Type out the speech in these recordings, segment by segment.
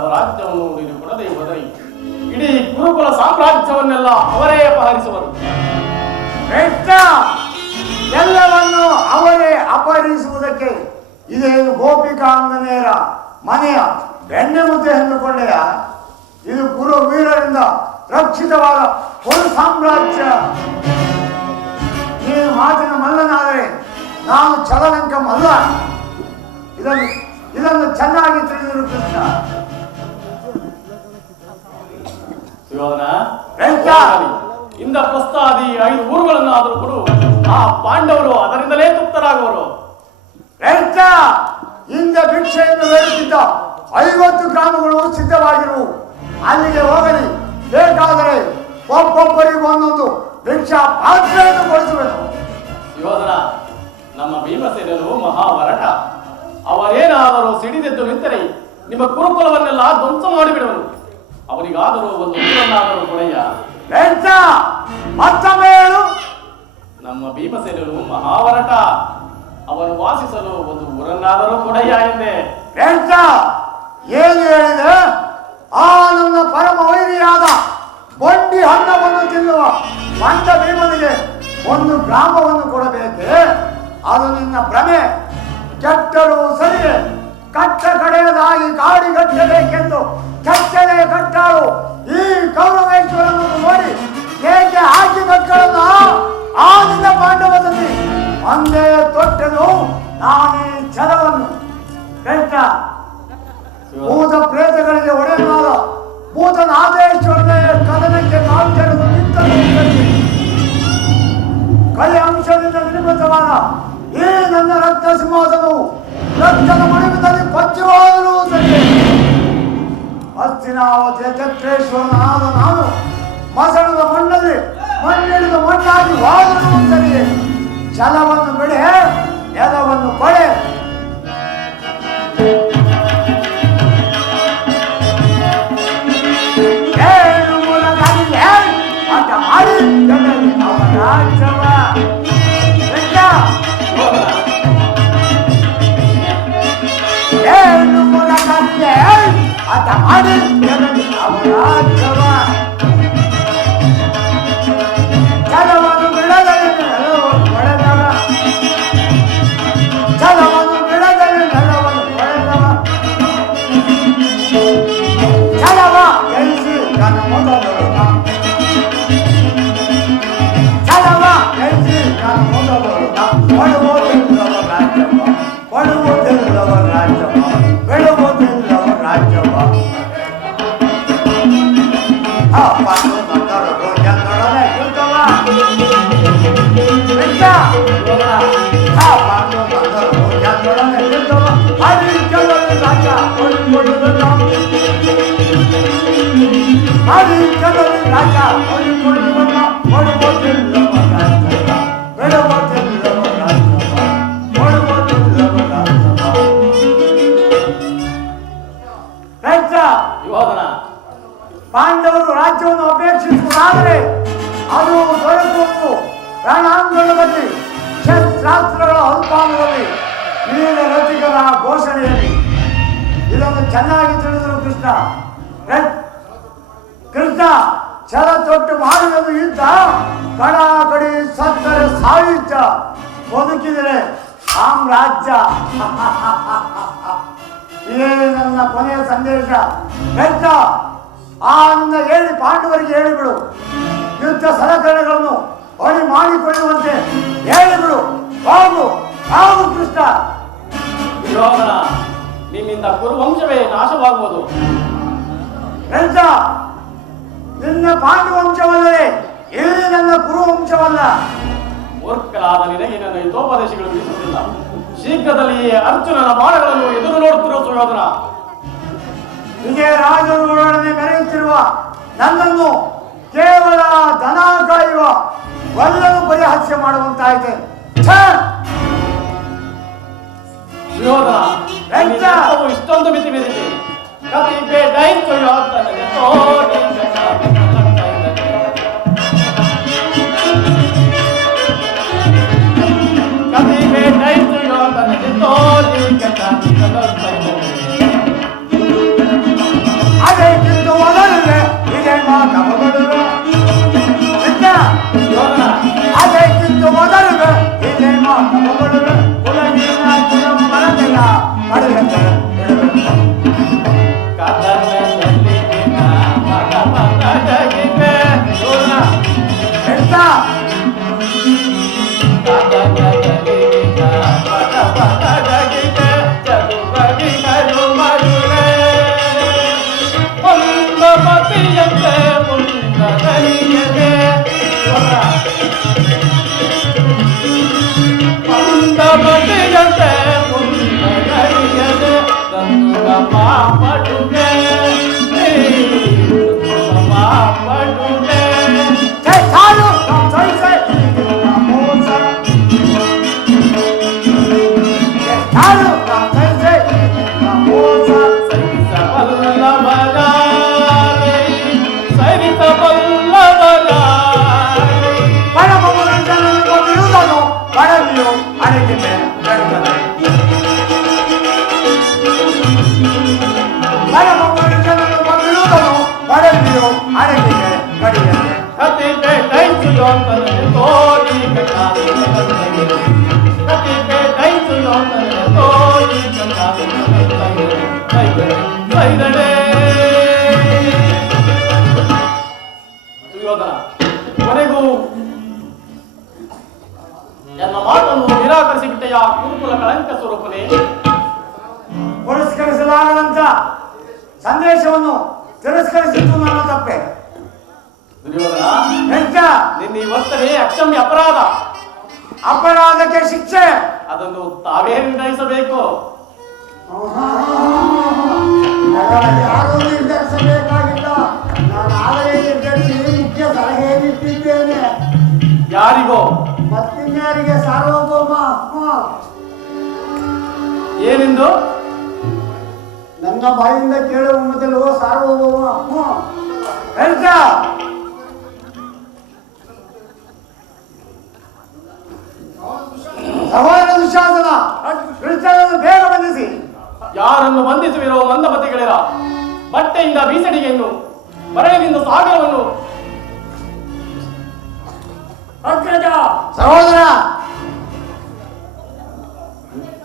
ಸ್ವರಾಜ್ಯವನ್ನು ನೀನು ಕೊಡದೆ ಹೋದರೆ ಇಡೀ ಗುರುಕುಲ ಸಾಮ್ರಾಜ್ಯವನ್ನೆಲ್ಲ ಅವರೇ ಅಪಹರಿಸುವರು. ಎಲ್ಲವನ್ನು ಅವರೇ ಅಪಹರಿಸುವುದಕ್ಕೆ ಇದೇನು ಗೋಪಿಕಾಂಗನೆಯರ ಮನೆಯ ಬೆಣ್ಣೆ ಮುದ್ದೆ ಎಂದುಕೊಂಡೆಯ? ಇದು ಗುರು ವೀರರಿಂದ ರಕ್ಷಿತವಾದ ಒಂದು ಸಾಮ್ರಾಜ್ಯ. ನೀನು ಮಾತಿನ ಮಲ್ಲನಾದರೆ ನಾನು ಚಲನಂಕಂ ಅಲ್ಲ. ಇದನ್ನು ಚೆನ್ನಾಗಿ ತಿಳಿದಿರು ಕೃಷ್ಣ. ಇಂದ್ರಪ್ರಸ್ಥಾದಿ 5 ಊರುಗಳನ್ನಾದರೂ ಕೊಡು, ಆ ಪಾಂಡವರು ಅದರಿಂದಲೇ ತೃಪ್ತರಾಗುವರು. ಇಂದ ಭಿಕ್ಷೆಯನ್ನು ಬೇಡುತ್ತಿದ್ದ 50 ಗ್ರಾಮಗಳು ಸಿದ್ಧವಾಗಿರುವು. ಅಲ್ಲಿಗೆ ಹೋಗಲಿ. ಬೇಕಾದರೆ ಒಬ್ಬೊಬ್ಬರಿಗೂ ಒಂದೊಂದು ಭಿಕ್ಷಾ ಪಾತ್ರೆಯನ್ನು ಕೊಡಿಸುವೆನು. ಯೋಧನ, ನಮ್ಮ ಭೀಮಸೇನರು ಮಹಾವರಟ. ಅವರೇನಾದರೂ ಸಿಡಿದೆದ್ದು ನಿಂತರೆ ನಿಮ್ಮ ಗುರುಕುಲವನ್ನೆಲ್ಲ ಧ್ವಂಸ ಮಾಡಿಬಿಡುವನು. ಅವರಿಗಾದರೂ ಒಂದು ಊರನ್ನಾದರೂ ಕೊಡೆಯ. ಮತ್ತೊಮ್ಮೆ ಹೇಳು. ನಮ್ಮ ಭೀಮಸೇನರು ಮಹಾವರಟ. ಅವನು ವಾಸಿಸಲು ಒಂದು ಊರನ್ನಾದರೂ ಕೊಡೆಯ ಎಂದೆ. ಏನು ಹೇಳಿದೆ? ಆ ನನ್ನ ಪರಮ ವೈರಿಯಾದ ಬಂಡಿ ಹಣ್ಣವನ್ನು ತಿನ್ನುವ ಮಂಡ ಭೀಮನಿಗೆ ಒಂದು ಗ್ರಾಮವನ್ನು ಕೊಡಬೇಕೆ? ಅದು ನಿನ್ನ ಭ್ರಮೆ. ಕೆಟ್ಟರು ಸರಿಯೇ, ಕಟ್ಟ ಕಡೆಯದಾಗಿ ಕಾಡಿಗಟ್ಟಬೇಕೆಂದು ಕೆಟ್ಟನೆ ಕಟ್ಟಾಳು ಈ ಕೌರವೇಶ್ವರನನ್ನು ನೋಡಿ ಹೇಗೆ ಹಾಕಿ ಮಕ್ಕಳನ್ನ ಆ ನಿನ್ನ ಪಾಂಡವದಲ್ಲಿ ಒಂದೇ ತೊಟ್ಟನು ನಾನೇ ಛಲವನ್ನು. ಭೂತ ಪ್ರೇತಗಳಿಗೆ ಒಡೆಯನಾದ ಭೂತನಾದೇಶ್ವರನೇ ಕದನಕ್ಕೆ ಕಾಲ್ಚರದು ನಿಂತನು. ಕಲೆ ಅಂಶದಿಂದ ನಿರ್ಮಿತವಾದ ಈ ನನ್ನ ರಕ್ತ ಸಿಂಹಾಸನವು ರಕ್ತದ ಮಣಿವಿನಲ್ಲಿ ಪಚ್ಚವಾದರೂ ಸರಿ. ಹಸ್ತಿನಾವತಿಯ ಚಕ್ರೇಶ್ವರನಾದ ನಾನು ಮಸಣದ ಮಣ್ಣಲ್ಲಿ ಮಣ್ಣಿಡಿದ ಮಣ್ಣಾಗಿ ವಾದರೂ ಸರಿ. ಛಲವನ್ನು ಬಿಡೆ, ಎಲವನ್ನು ಕೊಡೆ. ಏನು ಮೂಲದಲ್ಲಿ ಆಟ ಮಾಡಿ ರಾಜ್ಯವ ಏನು ಮೂಲದಲ್ಲಿ ಆಟ ಮಾಡಿ ರಾಜ್ಯವ ಛಲವನ್ನು ಬಿಡದಲ್ಲಿ ನೆಲವನ್ನು ಪಡೆದವ. ಛಲವನ್ನು ಬಿಡದಲ್ಲಿ ನೆಲವನ್ನು ಪಡೆದವ. ಛಲವ ಗೆಲ್ಲಿಸಿ ನನ್ನ ಮೊದಲು ಛಲವ ಗೆಲ್ಲಿಸಿ ನನ್ನ ಮೊದಲು ಕೊಡುವುದಿಲ್ಲವ ರಾಜ್ಯವ, ಕೊಡುವುದಿಲ್ಲವ ರಾಜ್ಯವ, ಬಿಡುವುದಿಲ್ಲವ ರಾಜ್ಯವ. ಪಾಂಡು ನಂತರರು ಜನರೊಡನೆ ಯುದ್ಧವ. ಪಾಂಡು ನಂತರರು ಜನರೊಡನೆ ಯುದ್ಧವ. ಅಲ್ಲಿ ಕೆಲವರು ರಾಜ್ಯ ಕೊಡಿಕೊಳ್ಳುವುದಿಲ್ಲ. ಅಲ್ಲಿ ಕೆಲವರು ರಾಜ್ಯ ಕೊಡಿಕೊಳ್ಳುವುದಿಲ್ಲ. ಕೊಡುವುದಿಲ್ಲವ ರಾಜ್ಯವ, ಬಿಡುವುದಿಲ್ಲವ ರಾಜ್ಯವ, ಕೊಡುವುದಿಲ್ಲವ ರಾಜ್ಯವ. ಪಾಂಡವರು ರಾಜ್ಯವನ್ನು ಅಪೇಕ್ಷಿಸುವುದಾದರೆ ಅದು ದೊರಕುವುದು ರಣಾಂಗಣದಲ್ಲಿ, ಶಸ್ತ್ರಾಸ್ತ್ರಗಳ ಅನುಪಾನದಲ್ಲಿ, ವೀರ ರಥಿಕರ ಘೋಷಣೆಯಲ್ಲಿ. ಇದನ್ನು ಚೆನ್ನಾಗಿ ತಿಳಿದರು ಕೃಷ್ಣ. ಕೃಷ್ಣ ಛಲ ತೊಟ್ಟು ಮಾಡಿದದು ಯುದ್ಧ, ಕಡಾಕಡಿ ಸತ್ತರೆ ಸಾಯುತ್ತ, ಬದುಕಿದರೆ ಸಾಮ್ರಾಜ್ಯ. ಇದೇ ನನ್ನ ಕೊನೆಯ ಸಂದೇಶ. ಆ ನನ್ನ ಹೇಳಿ ಪಾಂಡವರಿಗೆ ಹೇಳಿಬಿಡು. ಯುದ್ಧ ಸಲಕರಣೆಗಳನ್ನು ಹೊಣೆ ಮಾಡಿಕೊಳ್ಳುವಂತೆ ಹೇಳಿಬಿಡು. ಹೋಗು ಹೋಗು ಕೃಷ್ಣ. ನಿನ್ನಿಂದ ಕುರುವಂಶವೇ ನಾಶವಾಗುವುದು. ನಿನ್ನ ಪಾಂಡುವಂಶವಲ್ಲದೆ ಇಲ್ಲಿ ನನ್ನ ಕುರುವಂಶವಲ್ಲ. ಮೂರ್ಖರಾದ ನಿನಗೆ ನನ್ನ ಹಿತೋಪದೇಶಗಳು ತಿಳಿಸುತ್ತಿಲ್ಲ. ಶೀಘ್ರದಲ್ಲಿ ಅರ್ಜುನನ ಬಾಣಗಳನ್ನು ಎದುರು ನೋಡುತ್ತಿರುವ ಸುಯೋಧನ. ವಿಜಯರಾಜನೊಡನೆ ಮೆರೆಯುತ್ತಿರುವ ನನ್ನನ್ನು ಕೇವಲ ದನ ಕಾಯುವ ವಲ್ಲನು ಪರಿಹಾಸ್ಯ ಮಾಡುವಂತಾಯಿತೆ. ಸುಯೋಧನ, ಇಷ್ಟೊಂದು ಮಿತಿ ಮೀರಿದೆ. ಕತಿ ಬೇಡ ಮಂದಮತಿಯಂತೆ ಮುಂದರಿಯದೆ ಗಂಗಮ್ಮ ಪಡುಗೆ ಪಡುಗೆ ಸಾಲು ಸಾಲು ಕೊನೆಗೂ ನನ್ನ ಮಾತನ್ನು ನಿರಾಕರಿಸಿಬಿಟ್ಟೆಯ ಕುರುಕುಲ ಕಳಂಕ ಸ್ವರೂಪನೇ. ಪುರಸ್ಕರಿಸಲಾಗದಂತ ಸಂದೇಶವನ್ನು ತಿರಸ್ಕರಿಸಿದ್ದು ನನ್ನ ತಪ್ಪೆ. ದುರ್ಯೋಧನ, ಎಂತ ನಿನ್ನ ಈ ವರ್ತನೆ ಅಕ್ಷಮ್ಯ ಅಪರಾಧ. ಅಪರಾಧಕ್ಕೆ ಶಿಕ್ಷೆ ಅದನ್ನು ತಾವೇ ನಿರ್ಣಯಿಸಬೇಕು. ಯಾರೂ ನಿರ್ಧರಿಸಬೇಕಾಗಿಲ್ಲ. ನಾನು ಆಗಲೇ ನಿರ್ಧರಿಸಿ ಮುಖ್ಯ ಸಲಹೆ ನೀಡುತ್ತಿದ್ದೇನೆ. ಯಾರಿಗೋ? ಮತ್ತಿನ್ಯಾರಿಗೆ? ಸಾರ್ವಭೌಮ. ಏನೆಂದು ನನ್ನ ಬಾಯಿಂದ ಕೇಳುವ ಮೊದಲು ಸಾರ್ವಭೌಮ. ಎಂತ ಸಹೋದರ ದುಶ್ಯಾಸನ, ಕೃಷ್ಣನನ್ನು ಬೇಗ ಬಂಧಿಸಿ. ಯಾರನ್ನು ಬಂಧಿಸುವಿರೋ ಮಂದಮತಿಗಳಿರ. ಬಟ್ಟೆಯಿಂದ ಬೀಸಣಿಗೆಯನ್ನು, ಮರಳಿನಿಂದ ಸಾಗರವನ್ನು. ಸಹೋದರ,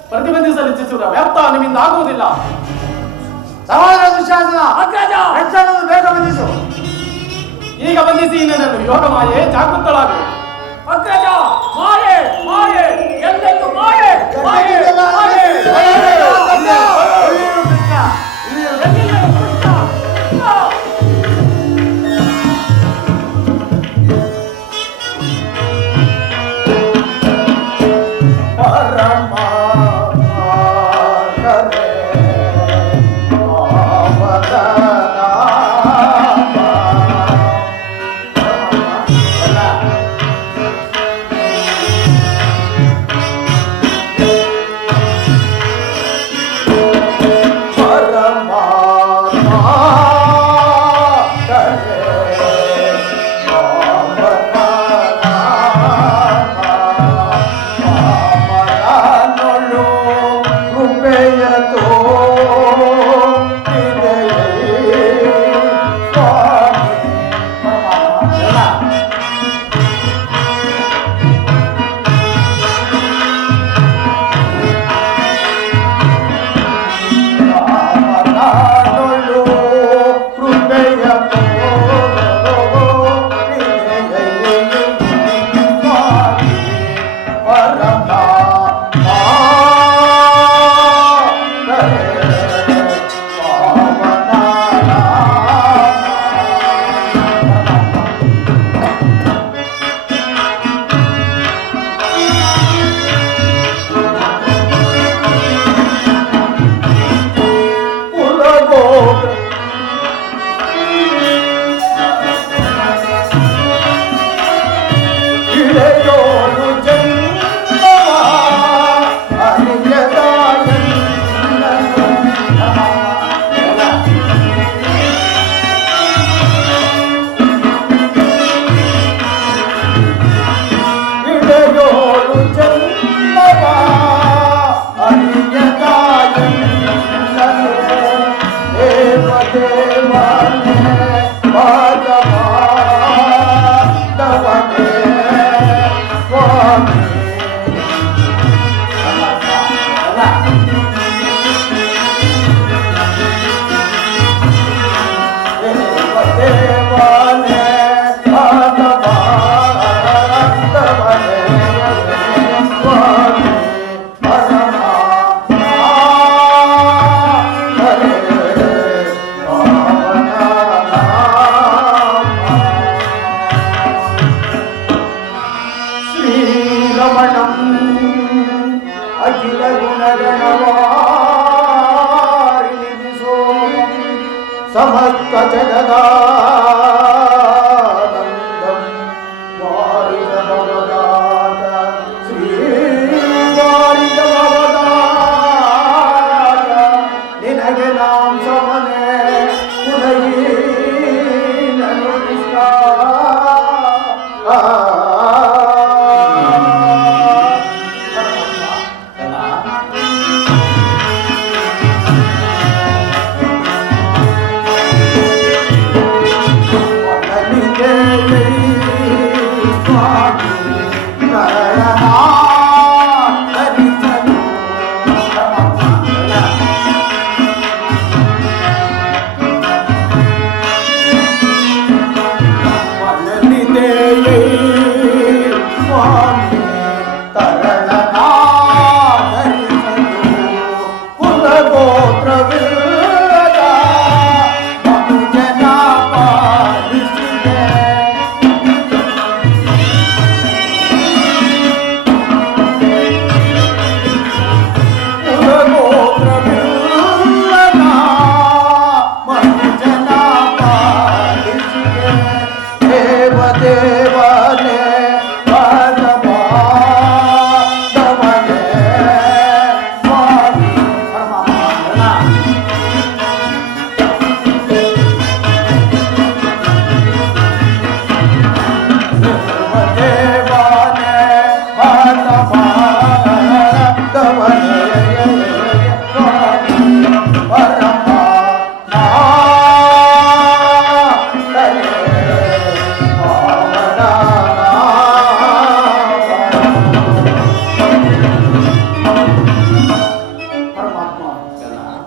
ಪ್ರತಿಬಂಧಿಸಲು ಇಚ್ಛಿಸುವ ವ್ಯರ್ಥ ನಿಮ್ಮಿಂದ ಆಗುವುದಿಲ್ಲ. ಸಹೋದರ ದುಶ್ಯಾಸನ, ಕೃಷ್ಣನನ್ನು ಬೇಗ ಬಂಧಿಸು. ಈಗ ಬಂಧಿಸಿ ನನ್ನನ್ನು. ಯೋಗ ಮಾಯೆ, ಜಾಗೃತಳಾಗು. ಅಗ್ರಜ, ಮಾಯೆ ಮಾಯೆ ಎಲ್ಲೆಲ್ಲೂ ಮಾಯೆ ಮಾಯೆ ಮಾಯೆ ಎಲ್ಲೆಲ್ಲೂ ಕೃಷ್ಣ ಗುಣಗಣವಾರಿಣಿ ಸೋಮಂ ಸಮಸ್ತ ಜಗದಾನಂದಂ ವಾರಿದ ಭವದಾತ ಶ್ರೀ ವಾರಿದ ಭವದಾತ ನಿನಗೆ ನಾಂ ಸಮನೆ ಕುಲಹೀನನು ಕೃಷ್ಣ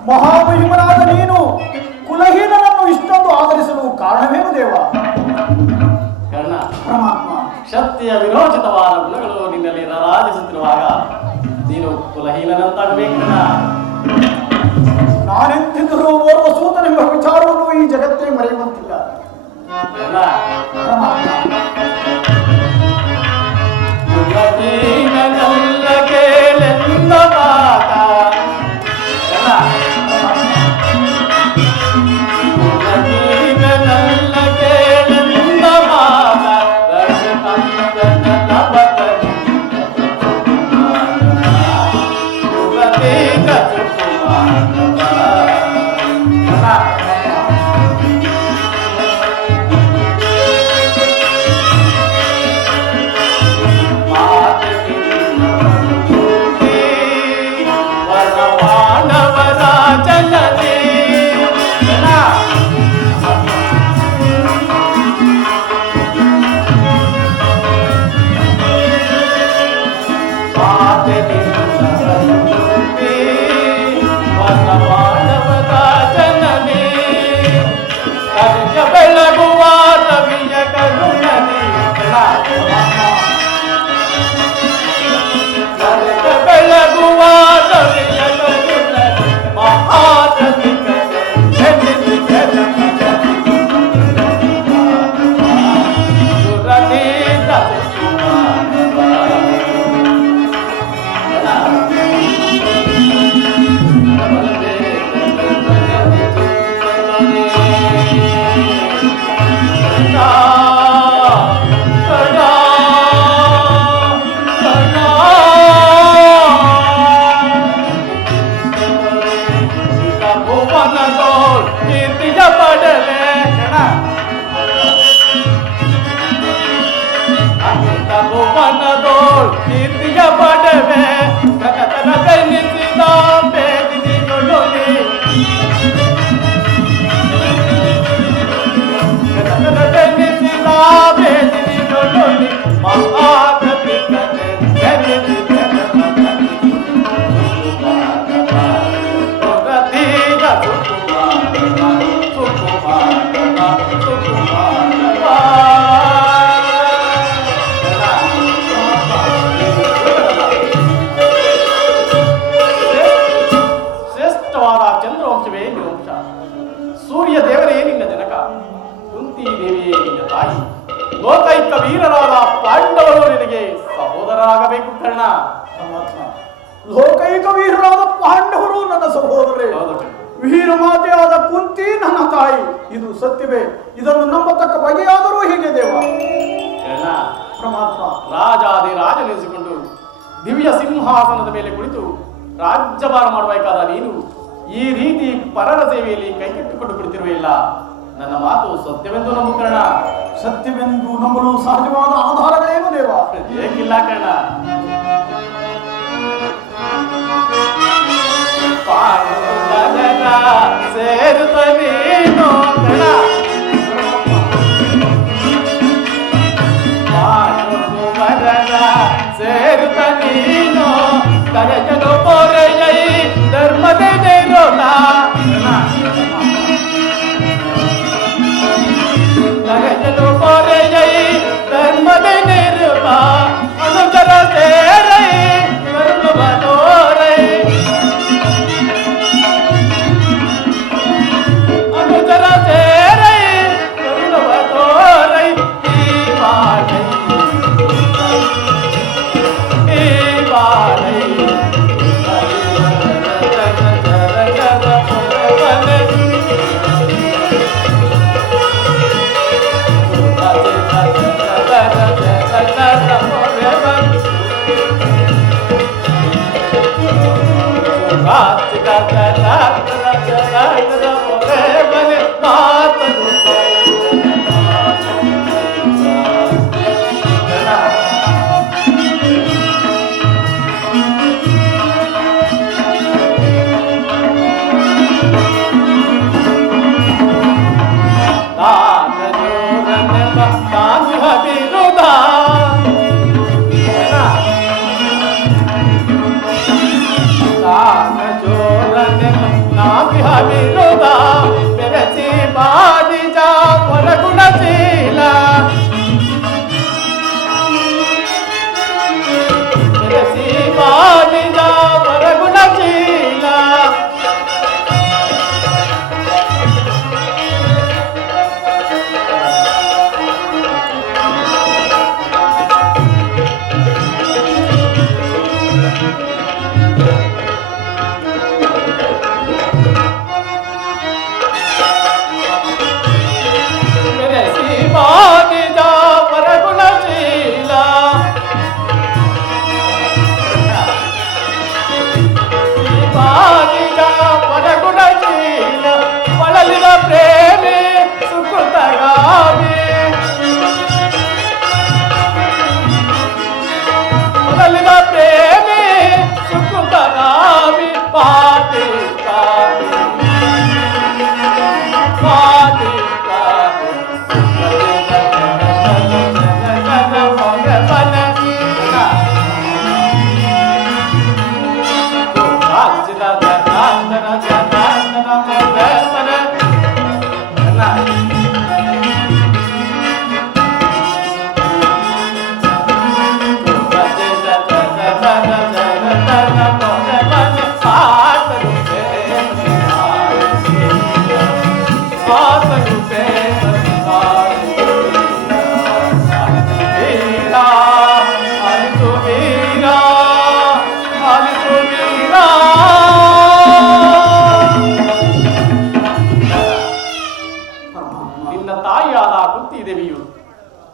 ಮಹಾಮಹಿಮನಾದ ನೀನು ಕುಲಹೀನನನ್ನು ಇಷ್ಟೊಂದು ಆದರಿಸಲು ಕಾರಣವೇನು ದೇವ? ಕರ್ಣ, ಪರಮಾತ್ಮ, ಶಕ್ತಿಯ ವಿರೋಚಿತವಾದ ಗುಣಗಳು ನಿನ್ನಲ್ಲಿ ರಾರಾಜಿಸುತ್ತಿರುವಾಗ ನೀನು ಕುಲಹೀನನಂತಾಗಬೇಕು ಕರ್ಣ. ನಾನೆಂತಿದ್ದರೂ ಓರ್ವ ಸೂತನೆಂಬ ವಿಚಾರವನ್ನು ಈ ಜಗತ್ತೇ ಮರೆಯುವಂತಿಲ್ಲ. ಕರ್ಣ, ಪರಮಾತ್ಮ, ಕುಲಹೀನನಲ್ಲ ಕೇಳೆಂದ ಮಾತ. ಕರ್ಣ, ಕುಲಹೀನನಲ್ಲ ಕೇಳೆಂದ ಮಾತ. ಕುಲದೀನ ಬೆಳಗುವ ರವಿಯ ಕರುಣನೆ ಬೆಳಗುವ ರವಿಯ ಕರುಣನೆ ಮಹಾರವಿ ಪಡವೆ ಕನಕನ ಕಲಿಸಿದ ಬೇದಿನಿಗೊಳಗೆ ಕನಕನ ಕಲಿಸಿದ ಬೇದಿನಿಗೊಳಗೆ ಮಹಾಕವಿ ಕತೆ ಕಲಿಸಿ ಲೋಕೈಕ ವೀರರಾದ ಪಾಂಡವರು ನಿನಗೆ ಸಹೋದರರಾಗಬೇಕು ಕರ್ಣ. ಪರಮಾತ್ಮ, ಲೋಕೈಕ ವೀರರಾದ ಪಾಂಡವರು ನನ್ನ ಸಹೋದರರೇ, ಹೌದು ಕಣೆ. ವೀರಮಾತೆಯಾದ ಕುಂತಿ ನನ್ನ ತಾಯಿ. ಇದು ಸತ್ಯವೇ? ಇದನ್ನು ನಂಬತಕ್ಕ ಬಗೆಯಾದರೂ ಹೇಗೆ ದೇವ? ಕರ್ಣ, ಪರಮಾತ್ಮ, ರಾಜಾದಿ ರಾಜನೆನಿಸಿಕೊಂಡು ದಿವ್ಯ ಸಿಂಹಾಸನದ ಮೇಲೆ ಕುಳಿತು ರಾಜ್ಯಭಾರ ಮಾಡಬೇಕಾದ ನೀನು ಈ ರೀತಿ ಪರರ ಸೇವೆಯಲ್ಲಿ ಕೈಕಟ್ಟಿಕೊಂಡು ಬಿಡುತ್ತಿರುವೆಯಿಲ್ಲ. ನನ್ನ ಮಾತು ಸತ್ಯವೆಂದು ನಂಬು ಕರ್ಣ. ಸತ್ಯವೆಂದು ನಂಬಲು ಸಹಜವಾದ ಆಧಾರಗಳೇನು ದೇವ? ಏಕಿಲ್ಲ ಕರ್ಣ. ಪಾಂಡುವರನ ಸೇರುತ್ತ ನೀನು ಕರ್ಣ. ಪಾಂಡುವರನ ಸೇರುತ್ತ ನೀನು ಕರೆಯಲು ಪೊರೆಯೈ ಧರ್ಮದ ನಿರೋಧ. ಕರೆಯಲು ಪೊರೆಯೈ ಧರ್ಮದ ನಿರುಪ ಅನುಚರ ಸೇರೈ ಕರುಣುವ ತೋರೈ. ಅನುಚರ ಸೇರೈ ಕರುಣುವ ತೋರೈ. ಈ ಬಾಳೈ ಈ ಬಾಳೈ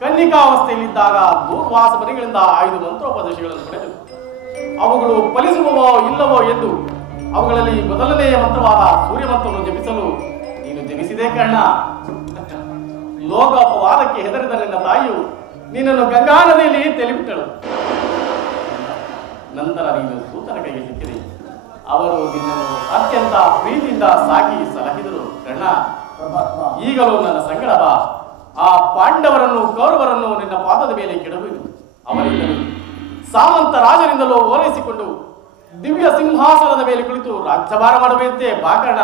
ಕನ್ನಿಕಾವಸ್ಥೆಯಲ್ಲಿದ್ದಾಗ ದೂರ್ವಾಸ ಬರಿಗಳಿಂದ 5 ಮಂತ್ರೋಪದೇಶಗಳನ್ನು ಪಡೆದು ಅವುಗಳು ಫಲಿಸುವವೋ ಇಲ್ಲವೋ ಎಂದು ಅವುಗಳಲ್ಲಿ ಮೊದಲನೆಯ ಮಂತ್ರವಾದ ಸೂರ್ಯ ಮಂತ್ರವನ್ನು ಜಪಿಸಲು ನೀನು ಜನಿಸಿದೆ ಕರ್ಣ. ಲೋಕ ಅಪವಾದಕ್ಕೆ ಹೆದರಿದ ನಿನ್ನ ತಾಯಿಯು ನಿನ್ನನ್ನು ಗಂಗಾ ನದಿಯಲ್ಲಿ ತೆಲಿಬಿಟ್ಟಳು. ನಂತರ ನೀನು ಸೂತನ ಕೈಗೆ ಸಿಕ್ಕಿದೆ. ಅವರು ನಿನ್ನನ್ನು ಅತ್ಯಂತ ಪ್ರೀತಿಯಿಂದ ಸಾಕಿ ಸಲಹಿದರು ಕರ್ಣ. ಈಗಲೂ ನನ್ನ ಸಂಗಡ ಬಾ. ಆ ಪಾಂಡವರನ್ನು ಕೌರವರನ್ನು ನಿನ್ನ ಪಾದದ ಮೇಲೆ ಕೆಡಹುವುದು. ಅವರಿಂದಲೂ ಸಾಮಂತ ರಾಜನಿಂದಲೂ ಓಲೈಸಿಕೊಂಡು ದಿವ್ಯ ಸಿಂಹಾಸನದ ಮೇಲೆ ಕುಳಿತು ರಾಜ್ಯಭಾರ ಮಾಡಬೇಕಂತೆ ಬಾ ಕರ್ಣ.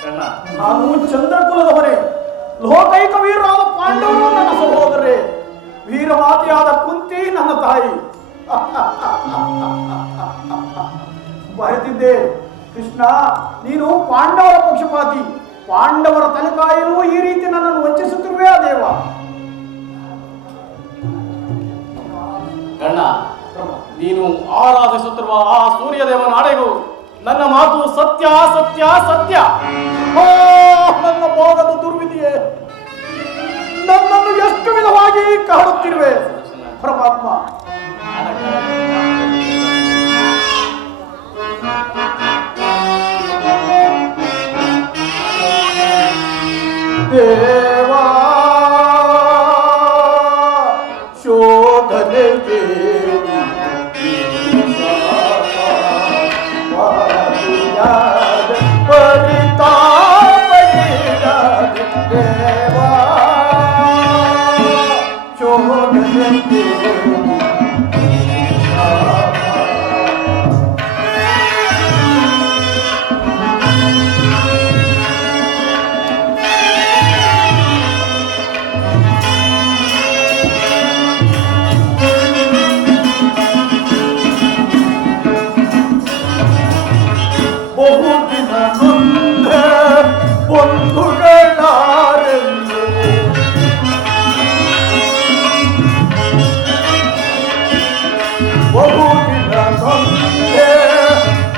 ಕರ್ಣ, ನಾನು ಚಂದ್ರಕುಲದವರೇ, ಲೋಕೈಕ ವೀರರಾದ ಪಾಂಡವರು ನನ್ನ ಸಹೋದರರೇ, ವೀರಮಾತೆಯಾದ ಕುಂತಿ ನನ್ನ ತಾಯಿ. ಬರೆದಿದ್ದೆ ಕೃಷ್ಣ, ನೀನು ಪಾಂಡವರ ಪಕ್ಷಪಾತಿ. ಪಾಂಡವರ ತಲೆಕಾಯಲು ಈ ರೀತಿ ನನ್ನನ್ನು ವಂಚಿಸುತ್ತಿರುವೆ ಆ ದೇವ. ಕರ್ಣ, ನೀನು ಆರಾಧಿಸುತ್ತಿರುವ ಆ ಸೂರ್ಯದೇವನ ಆಡೆಗೂ ನನ್ನ ಮಾತು ಸತ್ಯ ಸತ್ಯ ಸತ್ಯ. ನನ್ನ ಪಾದದ ದುರ್ವಿಧಿಯೇ, ನನ್ನನ್ನು ಎಷ್ಟು ವಿಧವಾಗಿ ಕಾಡುತ್ತಿರುವೆ ಪರಮಾತ್ಮ. ದೇವಾ ಶೋಧನೆಗೆ ದೇವಾ ಶೋಧನೆಗೆ ಬಹುದಿನ ಮುಂದೆ ಬಂಧುಗಳಾರೆಂದು ಬಹುದಿನ ಮುಂದೆ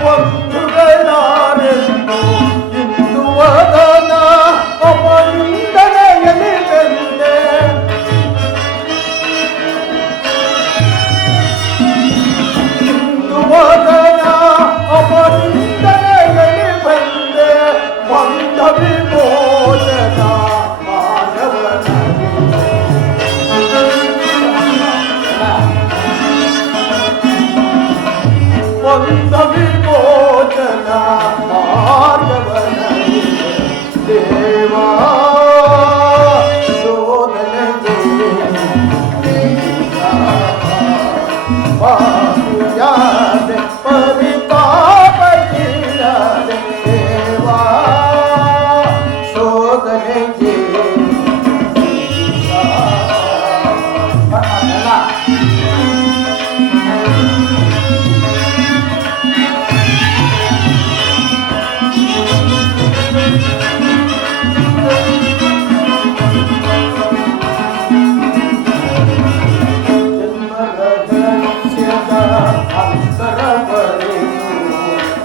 ಬಂಧುಗಳಾರೆಂದು ಇಂದು ವದನ ಅಪನಿಂದನೆಯಲ್ಲಿ ಬಂದೆ. ಇಂದು ವದನ ಅಪನಿಂದನೆಯಲ್ಲಿ ಬಂದೆ. ಬಂದ ವಿಮೋಚನ ಮಾನವನಿಗೆ ಬಂದ ವಿಮೋಚನ ಮಾರ್ಗವನಿಗೆ ದೇವಾ ಶೋಧನೆಗೆ ಪಾಸುಯಾದೆ ಪರಿತಾಪಗೀಡಾದೆ ದೇವಾ ಶೋಧನೆಗೆ.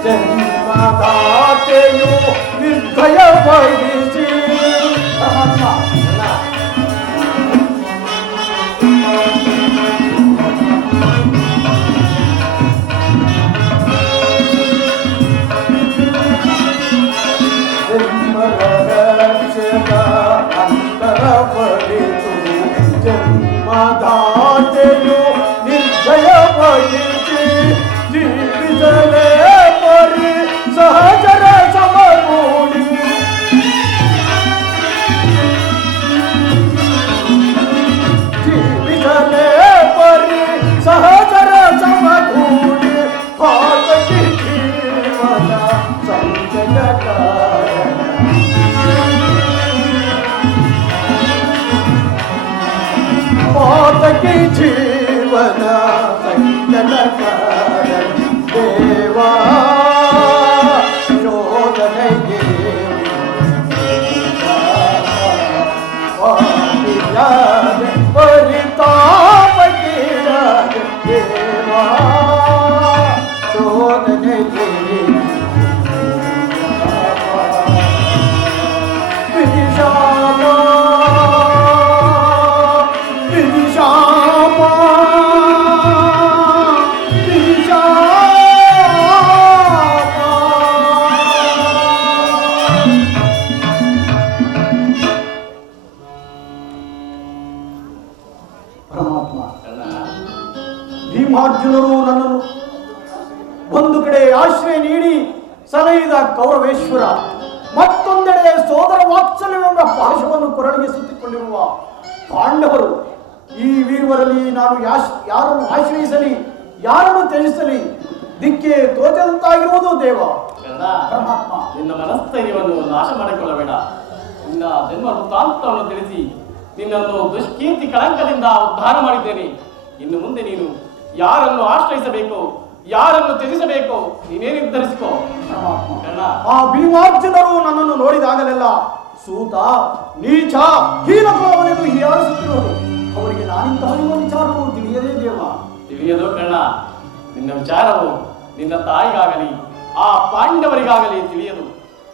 ಜನ್ಮದಾತೆಯು ನಿರ್ಭಯ ವಹಿಸಿ ಜನ್ಮರಕ್ಷಕ ಅಂತರ ಬಳಿತು ಜನ್ಮದಾತೆಯು ನಿರ್ಭಯ ವಹಿಸಿ ಜೀವಿಸಲೇ ಪರಿ ಸಹಜರ ಸಮಗೂಡಿ ಜೀವಿಸಲೇ ಪರಿ ಸಹಜರ ಸಮಗೂಡಿ ಪಾತಕಿ ಜೀವನ ಸಂಜಯ ಕಾರಣ ಪಾತಕಿ ಜೀವನ ಸಂಜಯ ಕಾರಣ ದೇವಾ ಶೋಧನೆಗೆ ಪರಿತಾಪಗೀಡಾದೆ ದೇವಾ ಶೋಧನೆಗೆ ವಿಧಿಶಾಪ ವಿಧಿಶಾಪ ಪರಮಾತ್ಮ, ಭೀಮಾರ್ಜುನರು ನನ್ನನ್ನು ಒಂದು ಕಡೆ ಆಶ್ರಯ ನೀಡಿ ಸಲಹಿದ ಕೌರವೇಶ್ವರ, ಮತ್ತೊಂದೆಡೆ ಸೋದರ ವಾತ್ಸಲ್ಯವೆಂಬ ಪಾಶವನ್ನು ಕೊರಳಿಗೆ ಸುತ್ತಿಕೊಂಡಿರುವ ಪಾಂಡವರು, ಈ ವೀರವರಲ್ಲಿ ನಾನು ಯಾರನ್ನು ಆಶ್ರಯಿಸಲಿ, ಯಾರನ್ನು ತ್ಯಜಿಸಲಿ ದಿಕ್ಕೆ ತೋಚದಂತಾಗಿರುವುದು ದೇವ. ಪರಮಾತ್ಮ, ನಿನ್ನ ಮನಸ್ಥೈರ್ಯವನ್ನು ನಾಶ ಮಾಡಿಕೊಳ್ಳಬೇಡ. ನಿನ್ನ ಜನ್ಮ ವೃತ್ತಾಂತವನ್ನು ತಿಳಿಸಿ ನಿನ್ನನ್ನು ದುಷ್ಕೀರ್ತಿ ಕಳಂಕದಿಂದ ಉದ್ಧಾರ ಮಾಡಿದ್ದೇನೆ. ಇನ್ನು ಮುಂದೆ ನೀನು ಯಾರನ್ನು ಆಶ್ರಯಿಸಬೇಕು, ಯಾರನ್ನು ತ್ಯಜಿಸಬೇಕು, ನೀನೇ ನಿರ್ಧರಿಸಿಕೋ. ಆ ಭೀಮಾರ್ಜುನರು ನನ್ನನ್ನು ನೋಡಿದಾಗಲೆಲ್ಲ ಸೂತ, ನೀಚ, ಹೀನಭಾವನೆಂದು ಹೀಯಾಳಿಸುತ್ತಿರುವುದು. ಅವರಿಗೆ ನಾನಿಂತಹ ವಿಚಾರವು ತಿಳಿಯದೇ ದೇವ. ತಿಳಿಯದು ಕಣ್ಣ. ನಿನ್ನ ವಿಚಾರವು ನಿನ್ನ ತಾಯಿಗಾಗಲಿ ಆ ಪಾಂಡವರಿಗಾಗಲಿ ತಿಳಿಯದು.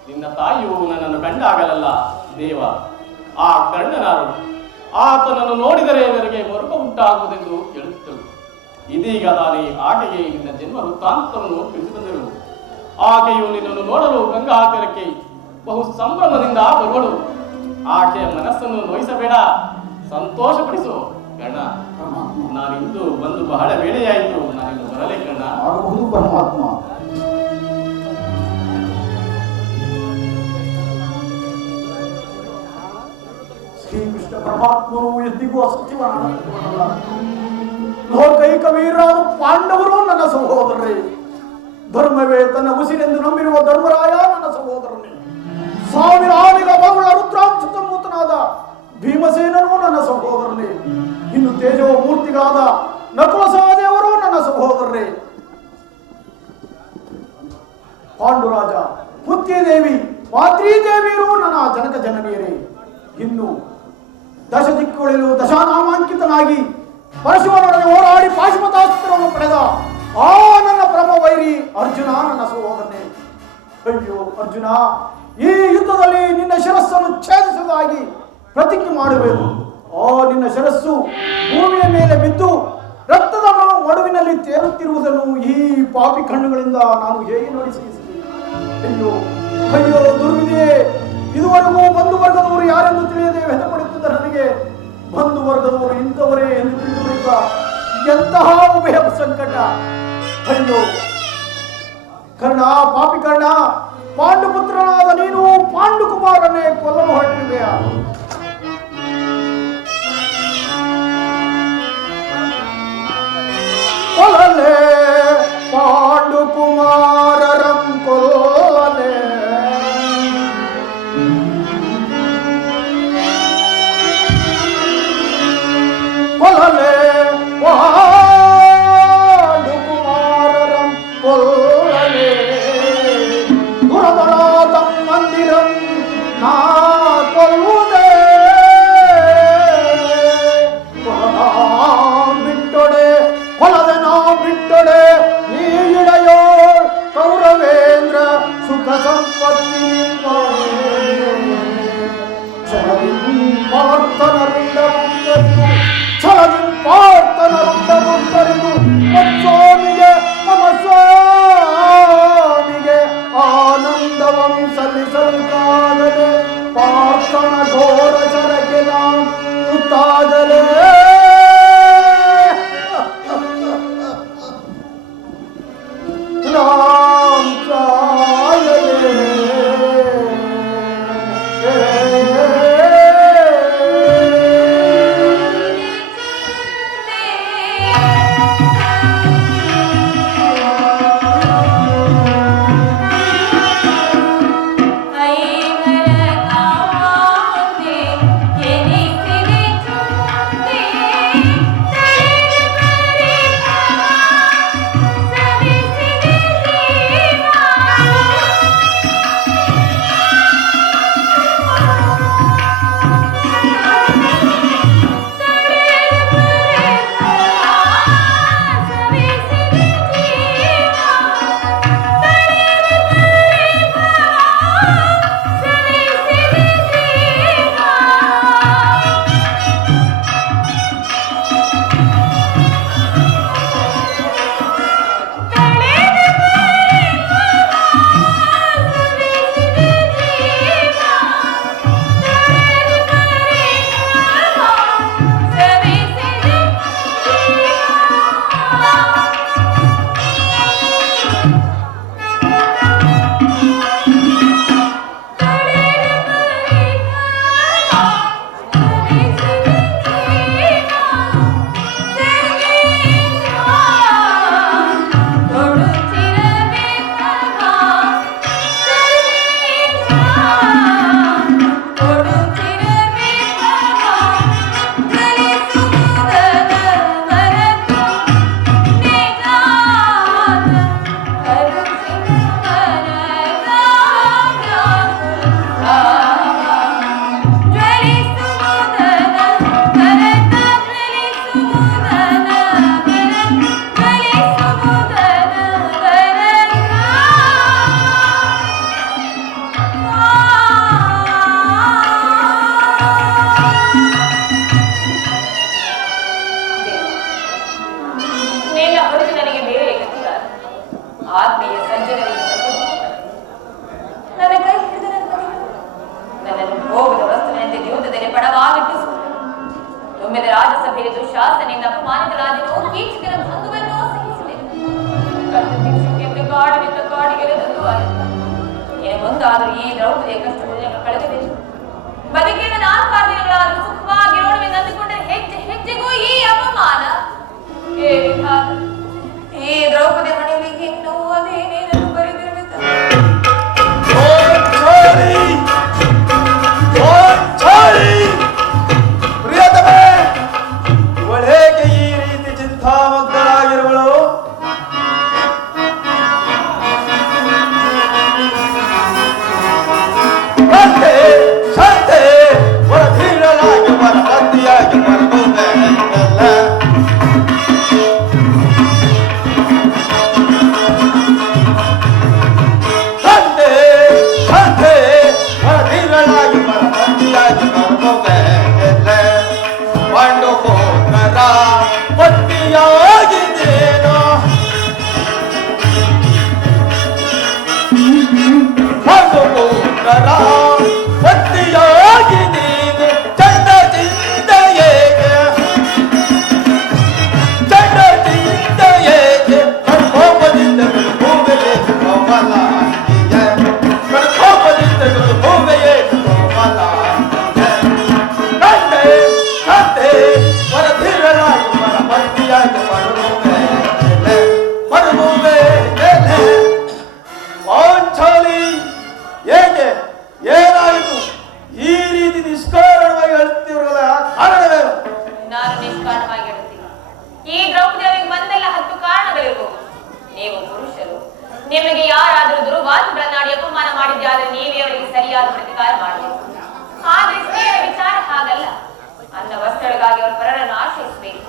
ನಿನ್ನ ತಾಯಿಯು ನನ್ನನ್ನು ಕಂಡಾಗಲಲ್ಲ ದೇವ, ಆ ಕರ್ಣನಾರು ಆತನನ್ನು ನೋಡಿದರೆ ನನಗೆ ಮರುಕ ಉಂಟಾಗುವುದೆಂದು ಹೇಳುತ್ತಿದ್ದಳು. ಇದೀಗ ತಾನೇ ಆಕೆಗೆ ನಿನ್ನ ಜನ್ಮ ವೃತ್ತಾಂತವನ್ನು ತಿಳಿದು ಬಂದರು. ಆಕೆಯು ನಿನ್ನನ್ನು ನೋಡಲು ಗಂಗಾ ತೀರಕ್ಕೆ ಬಹು ಸಂಭ್ರಮದಿಂದ ಬರುವಳು. ಆಕೆಯ ಮನಸ್ಸನ್ನು ನೋಯಿಸಬೇಡ, ಸಂತೋಷಪಡಿಸು ಕರ್ಣ. ನಾನಿಂದು ಬಂದು ಬಹಳ ವೇಳೆಯಾಯಿತು, ನಾನಿಂದು ಬರಲೇ ಕರ್ಣ. ಆಗಬಹುದು ಪರಮಾತ್ಮ. ಶ್ರೀಕೃಷ್ಣ ಪರಮಾತ್ಮನು ಎಂದಿಗೂ ಅಸತ್ಯವಲ್ಲ. ಲೋಕೈಕ ವೀರರಾದ ಪಾಂಡವರು ನನ್ನ ಸಹೋದರರೇ. ಧರ್ಮವೇ ತನ್ನ ಉಸಿರೆಂದು ನಂಬಿರುವ ಧರ್ಮರಾಯ ನನ್ನ ಸಹೋದರನೇ. ಸಾವಿರ ಆನೆಗಳ ಬರುಳ ರುದ್ರಾಂಶ ಸಂಭೂತನಾದ ಭೀಮಸೇನನು ನನ್ನ ಸಹೋದರನೇ. ಇನ್ನು ತೇಜೋ ಮೂರ್ತಿಗಳಾದ ನಕುಲ ಸಹದೇವರು ನನ್ನ ಸಹೋದರರೇ. ಪಾಂಡುರಾಜ, ಕುಂತಿದೇವಿ, ಮಾದ್ರೀದೇವಿಯರು ನನ್ನ ಜನಕ ಜನನಿಯರೇ. ಇನ್ನು ದಶ ದಿಕ್ಕುಗಳಲ್ಲೂ ದಶಾನಾಮಾಂಕಿತನಾಗಿ ಪರಶುವನೊಡನೆ ಹೋರಾಡಿ ಪಾಶುಪತಾಸ್ತ್ರವನ್ನು ಪಡೆದ ಆ ನನ್ನ ಪರಮ ವೈರಿ ಅರ್ಜುನ ನನ್ನ ಸಹೋದರನೇ. ಅಯ್ಯೋ ಅರ್ಜುನ, ಈ ಯುದ್ಧದಲ್ಲಿ ನಿನ್ನ ಶಿರಸ್ಸನ್ನು ಛೇದಿಸುವುದಾಗಿ ಪ್ರತಿಜ್ಞೆ ಮಾಡಬೇಕು. ಆ ನಿನ್ನ ಶಿರಸ್ಸು ಭೂಮಿಯ ಮೇಲೆ ಬಿದ್ದು ರಕ್ತದ ಮಡುವಿನಲ್ಲಿ ತೇಲುತ್ತಿರುವುದನ್ನು ಈ ಪಾಪಿ ಕಣ್ಣುಗಳಿಂದ ನಾನು ಹೇಗೆ ನೋಡಿ ಸಹಿಸಲಿ? ಅಯ್ಯೋ ಅಯ್ಯೋ ದುರ್ವಿಧಿಯೇ, ಇದುವರೆಗೂ ಬಂಧು ವರ್ಗದವರು ಯಾರೆಂದು ತಿಳಿಯದೆ ವ್ಯಥಪಡುತ್ತಿದ್ದ ನನಗೆ ಬಂಧು ವರ್ಗದವರು ಇಂಥವರೇ ಎಂದು ತಿಳಿದು ಬಳಿಕ ಎಂತಹ ಉಭಯ ಸಂಕಟ. ಅಯ್ಯೋ ಕರ್ಣ, ಪಾಪಿ ಕರ್ಣ, ಪಾಂಡುಪುತ್ರನಾದ ನೀನು ಪಾಂಡುಕುಮಾರನೇ ಕೊಲ್ಲಲು ಹೊರಟಿರುವೆಯ? ಕೊಲ್ಲಲೆ ಪಾಂಡುಕುಮಾರರಂ ಕೊಲ್ಲಲೆ. ಕೊಲ್ಲಲೆ ಪಾಂಡುಕುಮಾರರಂ ಕೊಲ್ಲಲೆ. ದುರದರಾತಂ ಮಂದಿರಂ ನಾ ಕೊಲ್ಲುವುದೇ. ಕೊಲದ ಬಿಟ್ಟೊಡೆ, ಕೊಲದ ನಾ ಬಿಟ್ಟೊಡೆ ಆತ್ಮೀಯ ಸಜ್ಜನರಿಂದ ನನ್ನ ಕೈ ಹಿಡಿದ ನನ್ನ ಪತಿಗಳು ನನ್ನನ್ನು ಭೋಗದ ವಸ್ತುವಿನಂತೆ ಜೀವಿತದಲ್ಲಿ ಪಡವಾಗಿಟ್ಟಿಸುವುದು. ಒಮ್ಮೆದ ರಾಜ್ಯಸಭೆಯಲ್ಲಿ ದುಶಾಸನೆಯಿಂದ ಅಪಮಾನಿತರಾದೆನೋ ಕೀಚಕರ ಭಂಗವನ್ನು ಸಹಿಸಿದೆ. ಕರ್ತವ್ಯಕ್ಕೆ ಕಾಡಿನಿಂದ ಕಾಡಿಗೆಳೆದದ್ದು ಆಯಿತು. ಇನ್ನು ಮುಂದಾದರೂ ಈ ದ್ರೌಪದಿಯ ಕಷ್ಟವನ್ನು ಕಳೆದಬೇಕು. ಬದುಕಿನ 4 ದಿನಗಳಾದರೂ ಸುಖವಾಗಿರೋಣವೆಂದು ಅಂದುಕೊಂಡರೆ ಹೆಜ್ಜೆ ಹೆಜ್ಜೆಗೂ ಈ ಅಪಮಾನ. ಈ ದ್ರೌಪದಿ ಹಣೆಯಲ್ಲಿ ಇನ್ನೂ ಅದೇನೇನನ್ನು ಬರೆದಿರಬೇಕು. ಪ್ರಿಯತಮೇ, ಇವಳೇಕೆ ಈ ರೀತಿ ಚಿಂತಾಮಗ್ನರಾಗಿರುವಳು? ಶಾಂತೆ ಶಾಂತೆ ಹೊರಧೀರಲಾಗಿ ಪರಪತಿಯಾಗಿ ಮರಗುವೆಲ್ಲ. ಶಾಂತೆ ಶಾಂತೆ ಹೊರಧೀರಲಾಗಿ ಪರಪತಿಯಾಗಿ ಮರಗುವೆಲ್ಲ. ಪಾಂಡು ಪುತ್ರರ ಪತ್ನಿಯಾಗಿದ್ದೇನೋ. ಪಾಂಡು ಪುತ್ರರ ಪತ್ನಿಯಾಗಿ ನೀನು ಚಂಡ ಚಿಂತೆಯೇಕೆ ಚಂಡ ಚಿಂತೆಯೇಕೆ ಕಣ್ಕೋಪದಿಂದ ಭೂಮಿಗೆ ಕೋಮಲ ಕಣ್ಕೋಪದಿಂದ ಭೂಮಿಗೆ ಕೋಮಲ. ಶಾಂತೆ ಶಾಂತೆ ಹೊರಧಿರಲಾಗಿ ಪರಪತಿಯಾಗಿ ಮರುಗುವೆ ಪಾಂಚಾಲಿ, ಏಕೆ ಏನಾಯಿತು? ಈ ರೀತಿ ನಿಷ್ಕಾರಣವಾಗಿ ಹೇಳುತ್ತಿರಲ್ಲ, ಕಾರಣವೇನು? ನಾನು ನಿಷ್ಕಾರಣವಾಗಿ ಹೇಳುತ್ತಿಲ್ಲ. ಈ ದ್ರೌಪದಿಯವರಿಗೆ ಬಂದೆಲ್ಲ 10 ಕಾರಣಗಳಿರಬಹುದು. ನೀವು ಪುರುಷರು, ನಿಮಗೆ ಯಾರಾದರೂ ದುರ್ವಾದಗಳನ್ನಾಡಿ ಅಪಮಾನ ಮಾಡಿದ್ದಾದ್ರೆ ನೀವೇ ಅವರಿಗೆ ಸರಿಯಾದ ಪ್ರತಿಕಾರ ಮಾಡಬೇಕು. ಆದ್ರೆ ಸ್ತ್ರೀಯರ ವಿಚಾರ ಹಾಗಲ್ಲ. ಅನ್ನ ವಸ್ತ್ರಗಳಿಗಾಗಿ ಅವರು ಪರರನ್ನು ಆಶ್ರಯಿಸಬೇಕು.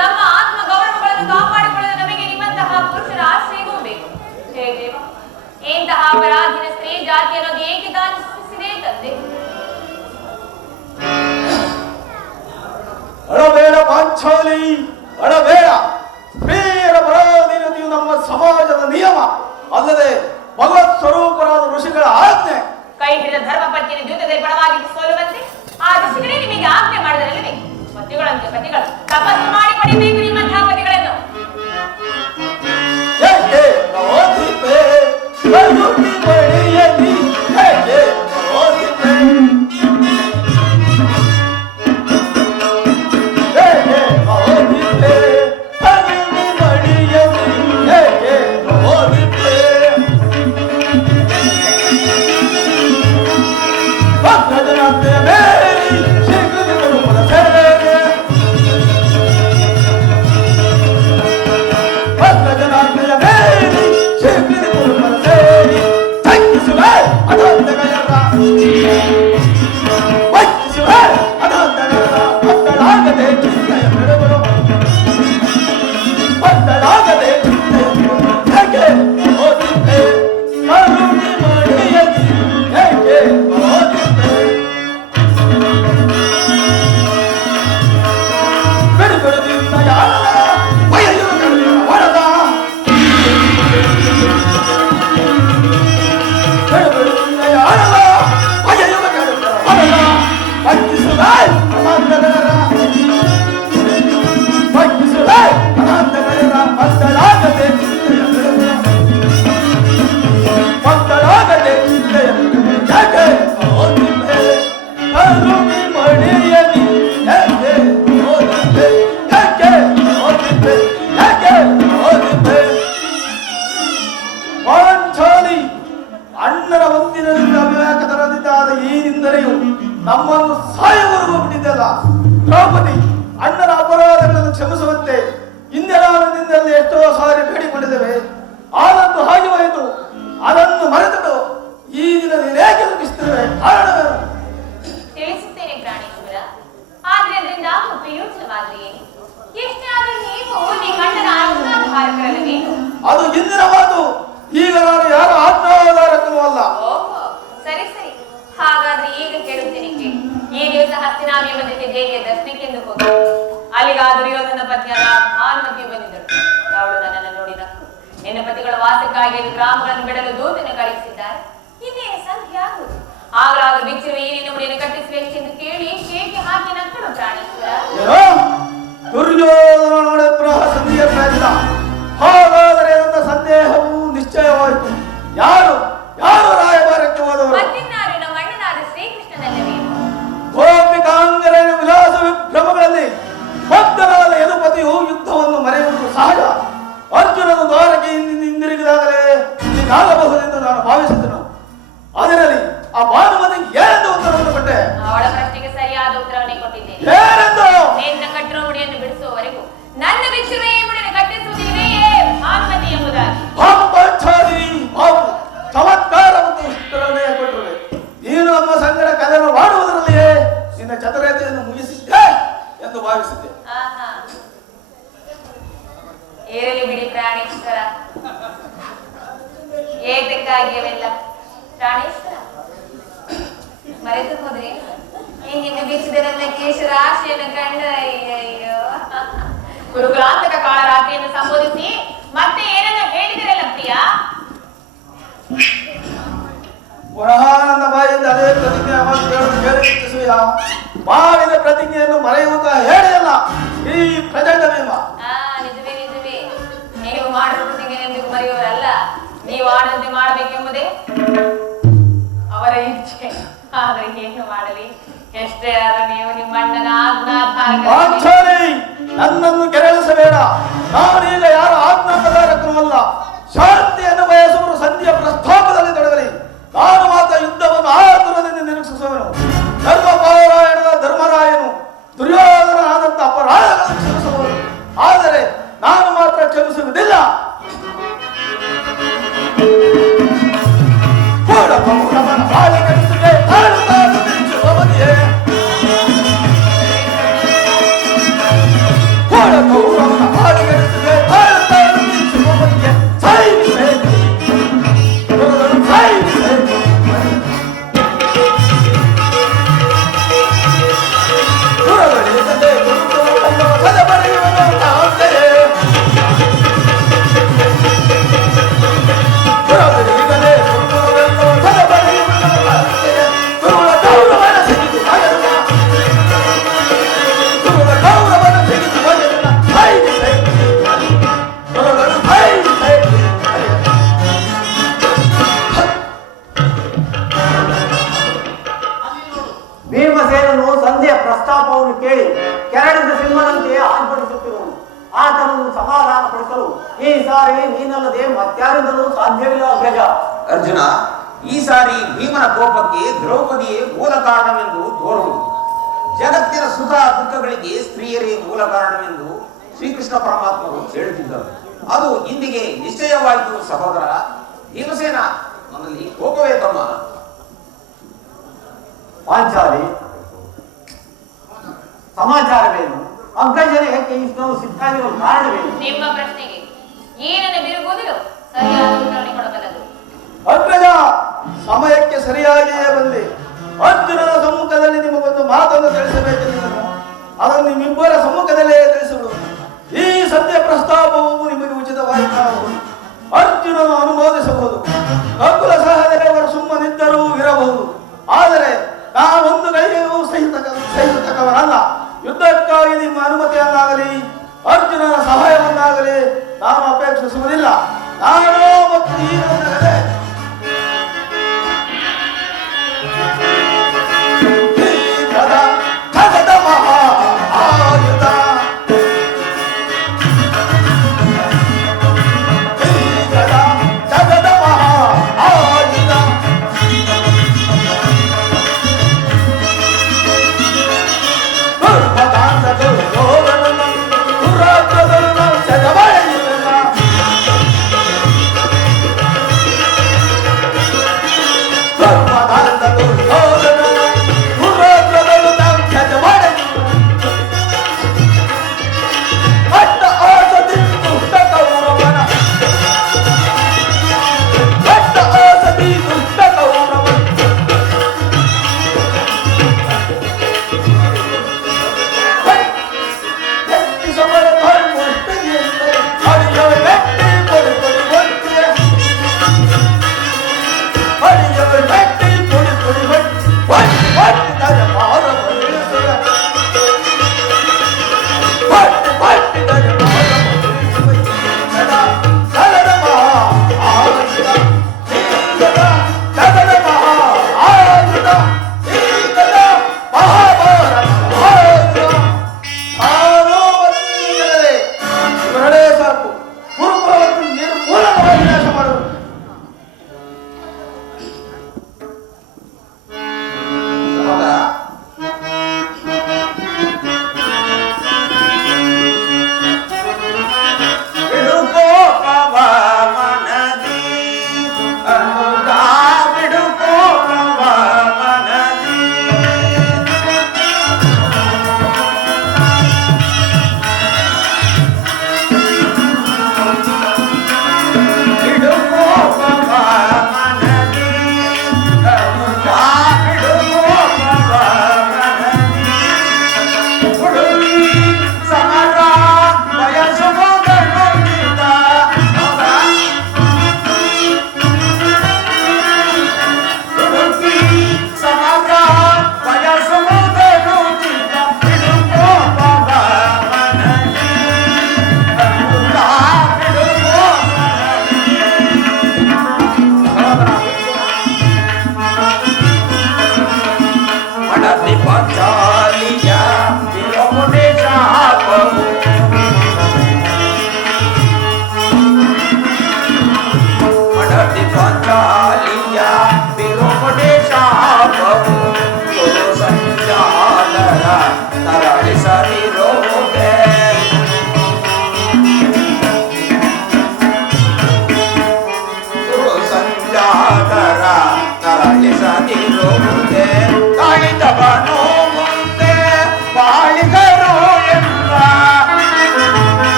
ನಮ್ಮ ಆತ್ಮ ಗೌರವಗಳನ್ನು ಕಾಪಾಡಿಕೊಳ್ಳಲು ನಮಗೆ ನಿಮ್ಮಂತಹ ಪುರುಷರ ಆಶ್ರಯವೂ ಬೇಕು. ಹೇಗೆ ಇಂತಹ ಪರಾಧೀನ ಸ್ತ್ರೀ ಜಾತಿ ಅನ್ನೋದು ಏಕೆ ತಾನು ಸೃಷ್ಟಿಸಿದೆ ತಂದೆ? ಅಳಬೇಡ ಪಾಂಚಾಲಿ, ಅಳಬೇಡ. ಸ್ತ್ರೀಯರ ಪರಾಧೀನತೆಯು ನಮ್ಮ ಸಮಾಜದ ನಿಯಮ ಅಲ್ಲದೆ ಭಗವತ್ ಸ್ವರೂಪರಾದ ಋಷಿಗಳ ಆಜ್ಞೆ. ಕೈ ಹಿಡಿದ ಧರ್ಮ ಪತ್ನಿಯನ್ನು ಜೂತದಲ್ಲಿ ಪರವಾಗಿ ಸೋಲುವಂತೆ ಆ ಋಷಿಗಳೇ ನಿಮಗೆ ಆಜ್ಞೆ ಮಾಡಿದರಲ್ಲವೇ? ಪತಿಗಳಂತೆ ಪತಿಗಳು ತಪಸ್ಸು ಮಾಡಿ ಪಡಿಬೇಕು ನಿಮ್ಮಂತಹ ಪತಿಗಳನ್ನು. ಏಕೆ ಓದಿಪೆ ಕರುಣಿ ಬಳಿಯಲಿ, ಏಕೆ ಓದಿಪೆ ಏಕೆ ಓದಿಪೆ ಕರುಣಿ ಬಳಿಯಲಿ, ಏಕೆ ಓದಿಪೆ ಭಕ್ತಜನಾತ್ಮೆಯ ಮೇರಿ ಶೀಘ್ರದಿ ಬರುವುದ ಸೇವೆ. ಭಕ್ತಜನಾತ್ಮೆಯ ಮೇರಿ ಶೀಘ್ರದಿ ಬರುವುದ ಸೇರಿ ತಗ್ಗಿಸುವೆ ಅದೊಂದಗಯರ ವಂಚಿಸುವೆ ಅದೊಂದಗಯರ. ಭಕ್ತಳಾಗದೆ ಚಿಂತೆಯ ಬಿಡುವರು, ಭಕ್ತಳಾಗದೆ ಚಿಂತೆಯ ಬಿಡುವರು. ಹೇಗೆ ಓದಿದ್ದೆ ಕರುಣಿ ಮಣಿಯಲಿ, ಹೇಗೆ ಓದಿದ್ದೆ ಬಿಡುಬಿಡುದಿಂದ ಯಾರ ಬಯಲು ಕರುಳಿನ ವರದ. ಬಿಡುಬಿಡುದಿಂದ ಯಾರವ ಬಯಲು ಕರುಳಿನ ವರದ. ವಂಚಿಸುವೆ ಅನಾಥಗಣರ, ವಂಚಿಸುವೆ ಅನಾಥಗಣರ. ಭಕ್ತಳಾಗದೆ ಚಿಂತೆಯ ಬಿಡುವರು, ಭಕ್ತಳಾಗದೆ ಚಿಂತೆಯ ಬಿಡುವರು. ಯಾಕೆ ಓದಿದ್ದೆ ಕರುಣಿ ಮಣಿಯಲಿ, ಯಾಕೆ ಓದಿದ್ದೆ, ಯಾಕೆ ಓದಿದ್ದೆ, ಯಾಕೆ ಓದಿದ್ದೆ. ಪಾಂಚಾಲಿ, ಅಣ್ಣನ ಒಂದಿನದಿಂದ ಅವಿವೇಕ ತರದಿದ್ದಾದ ಈ ನಿಂದನೆಯು ನಮ್ಮನ್ನು ಸಾಯುವವರೆಗೂ ಬಿಟ್ಟಿದ್ದಲ್ಲ. ದ್ರೌಪದಿ, ಅಣ್ಣನ ಅಪರಾಧಗಳನ್ನು ಕ್ಷಮಿಸುವಂತೆ ಹಿಂದೆ ನಾವು ನಿನ್ನಲ್ಲಿ ಎಷ್ಟೋ ಸಾರಿ ಬೇಡಿಕೊಂಡಿದ್ದೇವೆ. ಆದದ್ದು ಹಾಗೆ ಹೋಯಿತು. ಅದನ್ನು ಮರೆತು ಈ ದಿನ ನೀನೇಕೆ ದುಃಖಿಸುತ್ತಿರುವೆ? ಕಾರಣವೇನು? ತಿಳಿಸುತ್ತೇನೆ ಪ್ರಾಣೇಶ್ವರ. ಆದ್ರೆ ಅದರಿಂದ ಆಗುವ ಪ್ರಯೋಜನವಾದ್ರೆ ಏನು? ಎಷ್ಟೇ ಆದ್ರೂ ನೀವು ನಿಮ್ಮ ಗಂಡನ ಆಜ್ಞಾಧಾರಕರಲ್ಲವೇನು? ಅದು ಇಂದಿನ ಮಾತು. ಈಗ ನಾನು ಯಾರ ಆಜ್ಞಾಧಾರಕನೂ ಅಲ್ಲ. ಓಹೋ, ಸರಿ ಸರಿ. ಹಾಗಾದ್ರೆ ಈಗ ಕೇಳುತ್ತೇನೆ ಕೇಳಿ. ಈ ದಿವಸ ಹಸ್ತಿನಾಮಿಯ ಮಧ್ಯೆ ದೇವಿಯ ದರ್ಶನಕ್ಕೆಂದು ಹೋಗಿ ಅಲ್ಲಿಗ ದುರ್ಯೋಧನ ಪತ್ನಿಯಾದ ಭಾನುಮತಿ ಬಂದಿದ್ದಳು. ಅವಳು ನನ್ನನ್ನು ನೋಡಿ ನಕ್ಕು, ನಿನ್ನ ಪತಿಗಳ ವಾಸಕ್ಕಾಗಿ ಗ್ರಾಮಗಳನ್ನು ಬಿಡಲು ದೂತನ್ನು ಕಳಿಸಿದ್ದಾರೆ. ಇನ್ನೇನು ಸಂಧಿ ಆಗುವುದು. ಆಗಲಾದರೂ ಬಿಚ್ಚಿರುವ ಈ ನಿನ್ನ ಮುಡಿಯನ್ನು ಕಟ್ಟಿಸಬೇಕೆಂದು ಕೇಳಿ ಕೇಕೆ ಹಾಕಿ ನಕ್ಕಳು ಪ್ರಾಣೇಶ್ವರ. ದುರ್ಯೋಧನ ಪುನಃ ಸಂಧಿಯ ಪ್ರಯತ್ನ. ಹಾಗಾದರೆ ನನ್ನ ಸಂದೇಹವು ನಿಶ್ಚಯವಾಯಿತು. ಯಾರು ಯಾರು ರಾಯಭಾರಕ್ಕೆ ಹೋದವರು? ಮತ್ತಿನ್ನಾರು ನಮ್ಮ ಅಣ್ಣನಾದ ಶ್ರೀಕೃಷ್ಣನಲ್ಲವೇ? ಗೋಪಿಕಾಂಗರ ವಿಲಾಸ ವಿಭ್ರಮಗಳಲ್ಲಿ ಬದ್ಧನಾದ ಯದುಪತಿಯು ಯುದ್ಧವನ್ನು ಮರೆಯುವುದು ಸಹಜ. ಅರ್ಜುನನು ದ್ವಾರಕ್ಕೆ ಹಿಂದಿರುಗಿದಾಗಲೇ ಹೀಗಾಗಬಹುದೆಂದು ನಾನು ಭಾವಿಸಿದನು. ಅದರಲ್ಲಿ ಆ ಭಾನುಮತಿಗೆ ಏನೆಂದು ಉತ್ತರವನ್ನು ಕೊಟ್ಟೆ? ಅವಳ ಪ್ರಶ್ನೆಗೆ ಸರಿಯಾದ ಉತ್ತರವನ್ನೇ ಕೊಟ್ಟಿದ್ದೇನೆ. ಏನೆಂದು? ನಿನ್ನ ಕಟ್ಟಿರುವ ಮುಡಿಯನ್ನು ಬಿಡಿಸುವವರೆಗೂ ನನ್ನ ಬಿಚ್ಚಿರುವ ಈ ಮುಡಿಯನ್ನು ಕಟ್ಟಿಸುವುದಿಲ್ಲವೇ ಭಾನುಮತಿ ಎಂಬುದಾಗಿ. ಚಮತ್ಕಾರ ಮತ್ತು ಉತ್ತರವನ್ನೇ ಕೊಟ್ಟಿರುವೆ. ನೀನು ನಮ್ಮ ಸಂಗಡ ಕಲೆಯನ್ನು ಮಾಡುವುದರಲ್ಲಿಯೇ ನಿನ್ನ ಚತುರತೆಯನ್ನು ಮುಗಿಸಿದ್ದೆ ಎಂದು ಭಾವಿಸಿದ್ದೆ. ಏರಲಿ ಬಿಡಿ ಪ್ರಾಣೇಶ್ವರ, ಏತಕ್ಕಾಗಿ ಅವೆಲ್ಲ? ಪ್ರಾಣೇಶ್ವರ ಮರೆತು ಹೋದ್ರಿ ಈ ಹಿಂದೆ ಬೀಸಿದ ನನ್ನ ಕೇಶ ರಾಶಿಯನ್ನು ಕಂಡ. ಅಯ್ಯಯ್ಯೋ, ಗುರುಗಳಾಂತಕ ಕಾಳರಾತ್ರಿಯನ್ನು ಸಂಬೋಧಿಸಿ ಮತ್ತೆ ಏನನ್ನ ಹೇಳಿದಿರಲ್ಲ ಪ್ರಿಯ? ಪುನಃ ನನ್ನ ಬಾಯಿಂದ ಅದೇ ಪ್ರತಿಜ್ಞೆ ಕೇಳಿಸುವ ಮಾಡಿದ ಪ್ರತಿಜ್ಞೆಯನ್ನು ಮರೆಯುವಂತ ಹೇಳಿಯಲ್ಲ ಈ ಪ್ರಚಂಡ ಭೀಮ. ನಿಜವೇ ನಿಜವೇ, ನೀವು ಮಾಡುವ ಪ್ರತಿಜ್ಞೆ ಎಂದಿಗೂ ಮರೆಯುವರಲ್ಲ. ನೀವು ಆಡಂತೆ ಮಾಡಬೇಕೆಂಬುದೇ ಅವರ ಇಚ್ಛೆ. ಆದ್ರೆ ಏನು ಮಾಡಲಿ, ಎಷ್ಟೇ ಆದ್ರೂ ನೀವು ನಿಮ್ಮ ಅಣ್ಣನ ನನ್ನನ್ನು ಕೆರಳಿಸಬೇಡ. ನಾನೀಗ ಯಾರ ಆಜ್ಞಾಧಾರಕನಲ್ಲ. ಶಾಂತಿಯನ್ನು ಬಯಸುವರು ಸಂಧಿಯ ಪ್ರಸ್ತಾಪದಲ್ಲಿ ತೊಡಗಲಿ. ನಾನು ಮಾತ್ರ ಯುದ್ಧವನ್ನು ಆತುರದಿಂದ ನಿರೀಕ್ಷಿಸುವನು. ಧರ್ಮಪಾರಾಯಣದ ಧರ್ಮರಾಯನು ದುರ್ಯೋಧನನಾದಂತ ಅಪರಾಧಗಳನ್ನು ಕ್ಷಮಿಸುವನು. ಆದರೆ ನಾನು ಮಾತ್ರ ಕ್ಷಮಿಸುವುದಿಲ್ಲ. ಭೀಮಸೇನನು ಸಂಧಿಯ ಪ್ರಸ್ತಾಪವನ್ನು ಕೇಳಿ ಕೆರಳಿದ ಸಿಂಹನಂತೆ ಆರ್ಭಟಿಸುತ್ತಿರುವನು. ಆತನನ್ನು ಸಮಾಧಾನ ಪಡಿಸಲು ಈ ಸಾರಿ ನೀನಲ್ಲದೆ ಮತ್ಯಾರಿಂದಲೂ ಸಾಧ್ಯವಿಲ್ಲ ಅಗ್ರಜ. ಅರ್ಜುನ, ಈ ಸಾರಿ ಭೀಮನ ಕೋಪಕ್ಕೆ ದ್ರೌಪದಿಯೇ ಮೂಲ ಕಾರಣವೆಂದು ತೋರುವುದು. ಜಗತ್ತಿನ ಸುಖ ದುಃಖಗಳಿಗೆ ಸ್ತ್ರೀಯರೇ ಮೂಲ ಕಾರಣವೆಂದು ಶ್ರೀಕೃಷ್ಣ ಪರಮಾತ್ಮರು ಹೇಳುತ್ತಿದ್ದರು. ಅದು ಇಂದಿಗೆ ನಿಶ್ಚಯವಾಯಿತು ಸಹೋದರ. ಭೀಮಸೇನ, ನನ್ನಲ್ಲಿ ಕೋಪವೇ ತಮ್ಮ. ಪಾಂಚಾಲಿ, ಸಮಾಚಾರವೇನು? ಅಗ್ರಜನ ಯಾಕೆ ಇಷ್ಟೊಂದು ಸಿದ್ಧಾಗಿರುವ ಕಾರಣವೇನು? ನಿಮ್ಮ ಪ್ರಶ್ನೆಗೆ ಏನನ್ನ ಬಿರುಗುವುದಿಲ್ಲ ಸರಿಯಾದ ಉತ್ತರವನ್ನು ಕೊಡಬಲ್ಲದು. ಅಗ್ರಜ, ಸಮಯಕ್ಕೆ ಸರಿಯಾಗಿಯೇ ಬಂದೆ. ಅರ್ಜುನನ ಸಮ್ಮುಖದಲ್ಲಿ ನಿಮಗೊಂದು ಮಾತನ್ನು ತಿಳಿಸಬೇಕೆಂದು ಅದನ್ನು ನಿಮ್ಮಿಬ್ಬರ ಸಮ್ಮುಖದಲ್ಲೇ ತಿಳಿಸಿಬಿಡು. ಈ ಸತ್ಯ ಪ್ರಸ್ತಾಪವು ನಿಮಗೆ ಉಚಿತವಾಯಿತಾಗಬಹುದು. ಅರ್ಜುನನು ಅನುಮೋದಿಸಬಹುದು. ನಕುಲ ಸಹದೇವರು ಸುಮ್ಮನಿದ್ದರೂ ಇರಬಹುದು. ಆದರೆ ನಾನೊಂದು ಕೈಗೂ ಸಹಿಸತಕ್ಕವನಲ್ಲ. ಯುದ್ಧಕ್ಕಾಗಿ ನಿಮ್ಮ ಅನುಮತಿಯನ್ನಾಗಲಿ ಅರ್ಜುನನ ಸಹಾಯವನ್ನಾಗಲಿ ನಾನು ಅಪೇಕ್ಷಿಸುವುದಿಲ್ಲ. ನಾನು ಮತ್ತು ಈ ನನ್ನ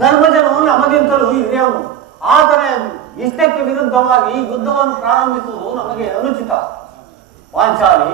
ಧರ್ಮಜನು ನಮಗಿಂತಲೂ ಹಿರಿಯವನು. ಆತನ ಇಷ್ಟಕ್ಕೆ ವಿರುದ್ಧವಾಗಿ ಈ ಯುದ್ಧವನ್ನು ಪ್ರಾರಂಭಿಸುವುದು ನಮಗೆ ಅನುಚಿತ. ಪಾಂಚಾಲಿ,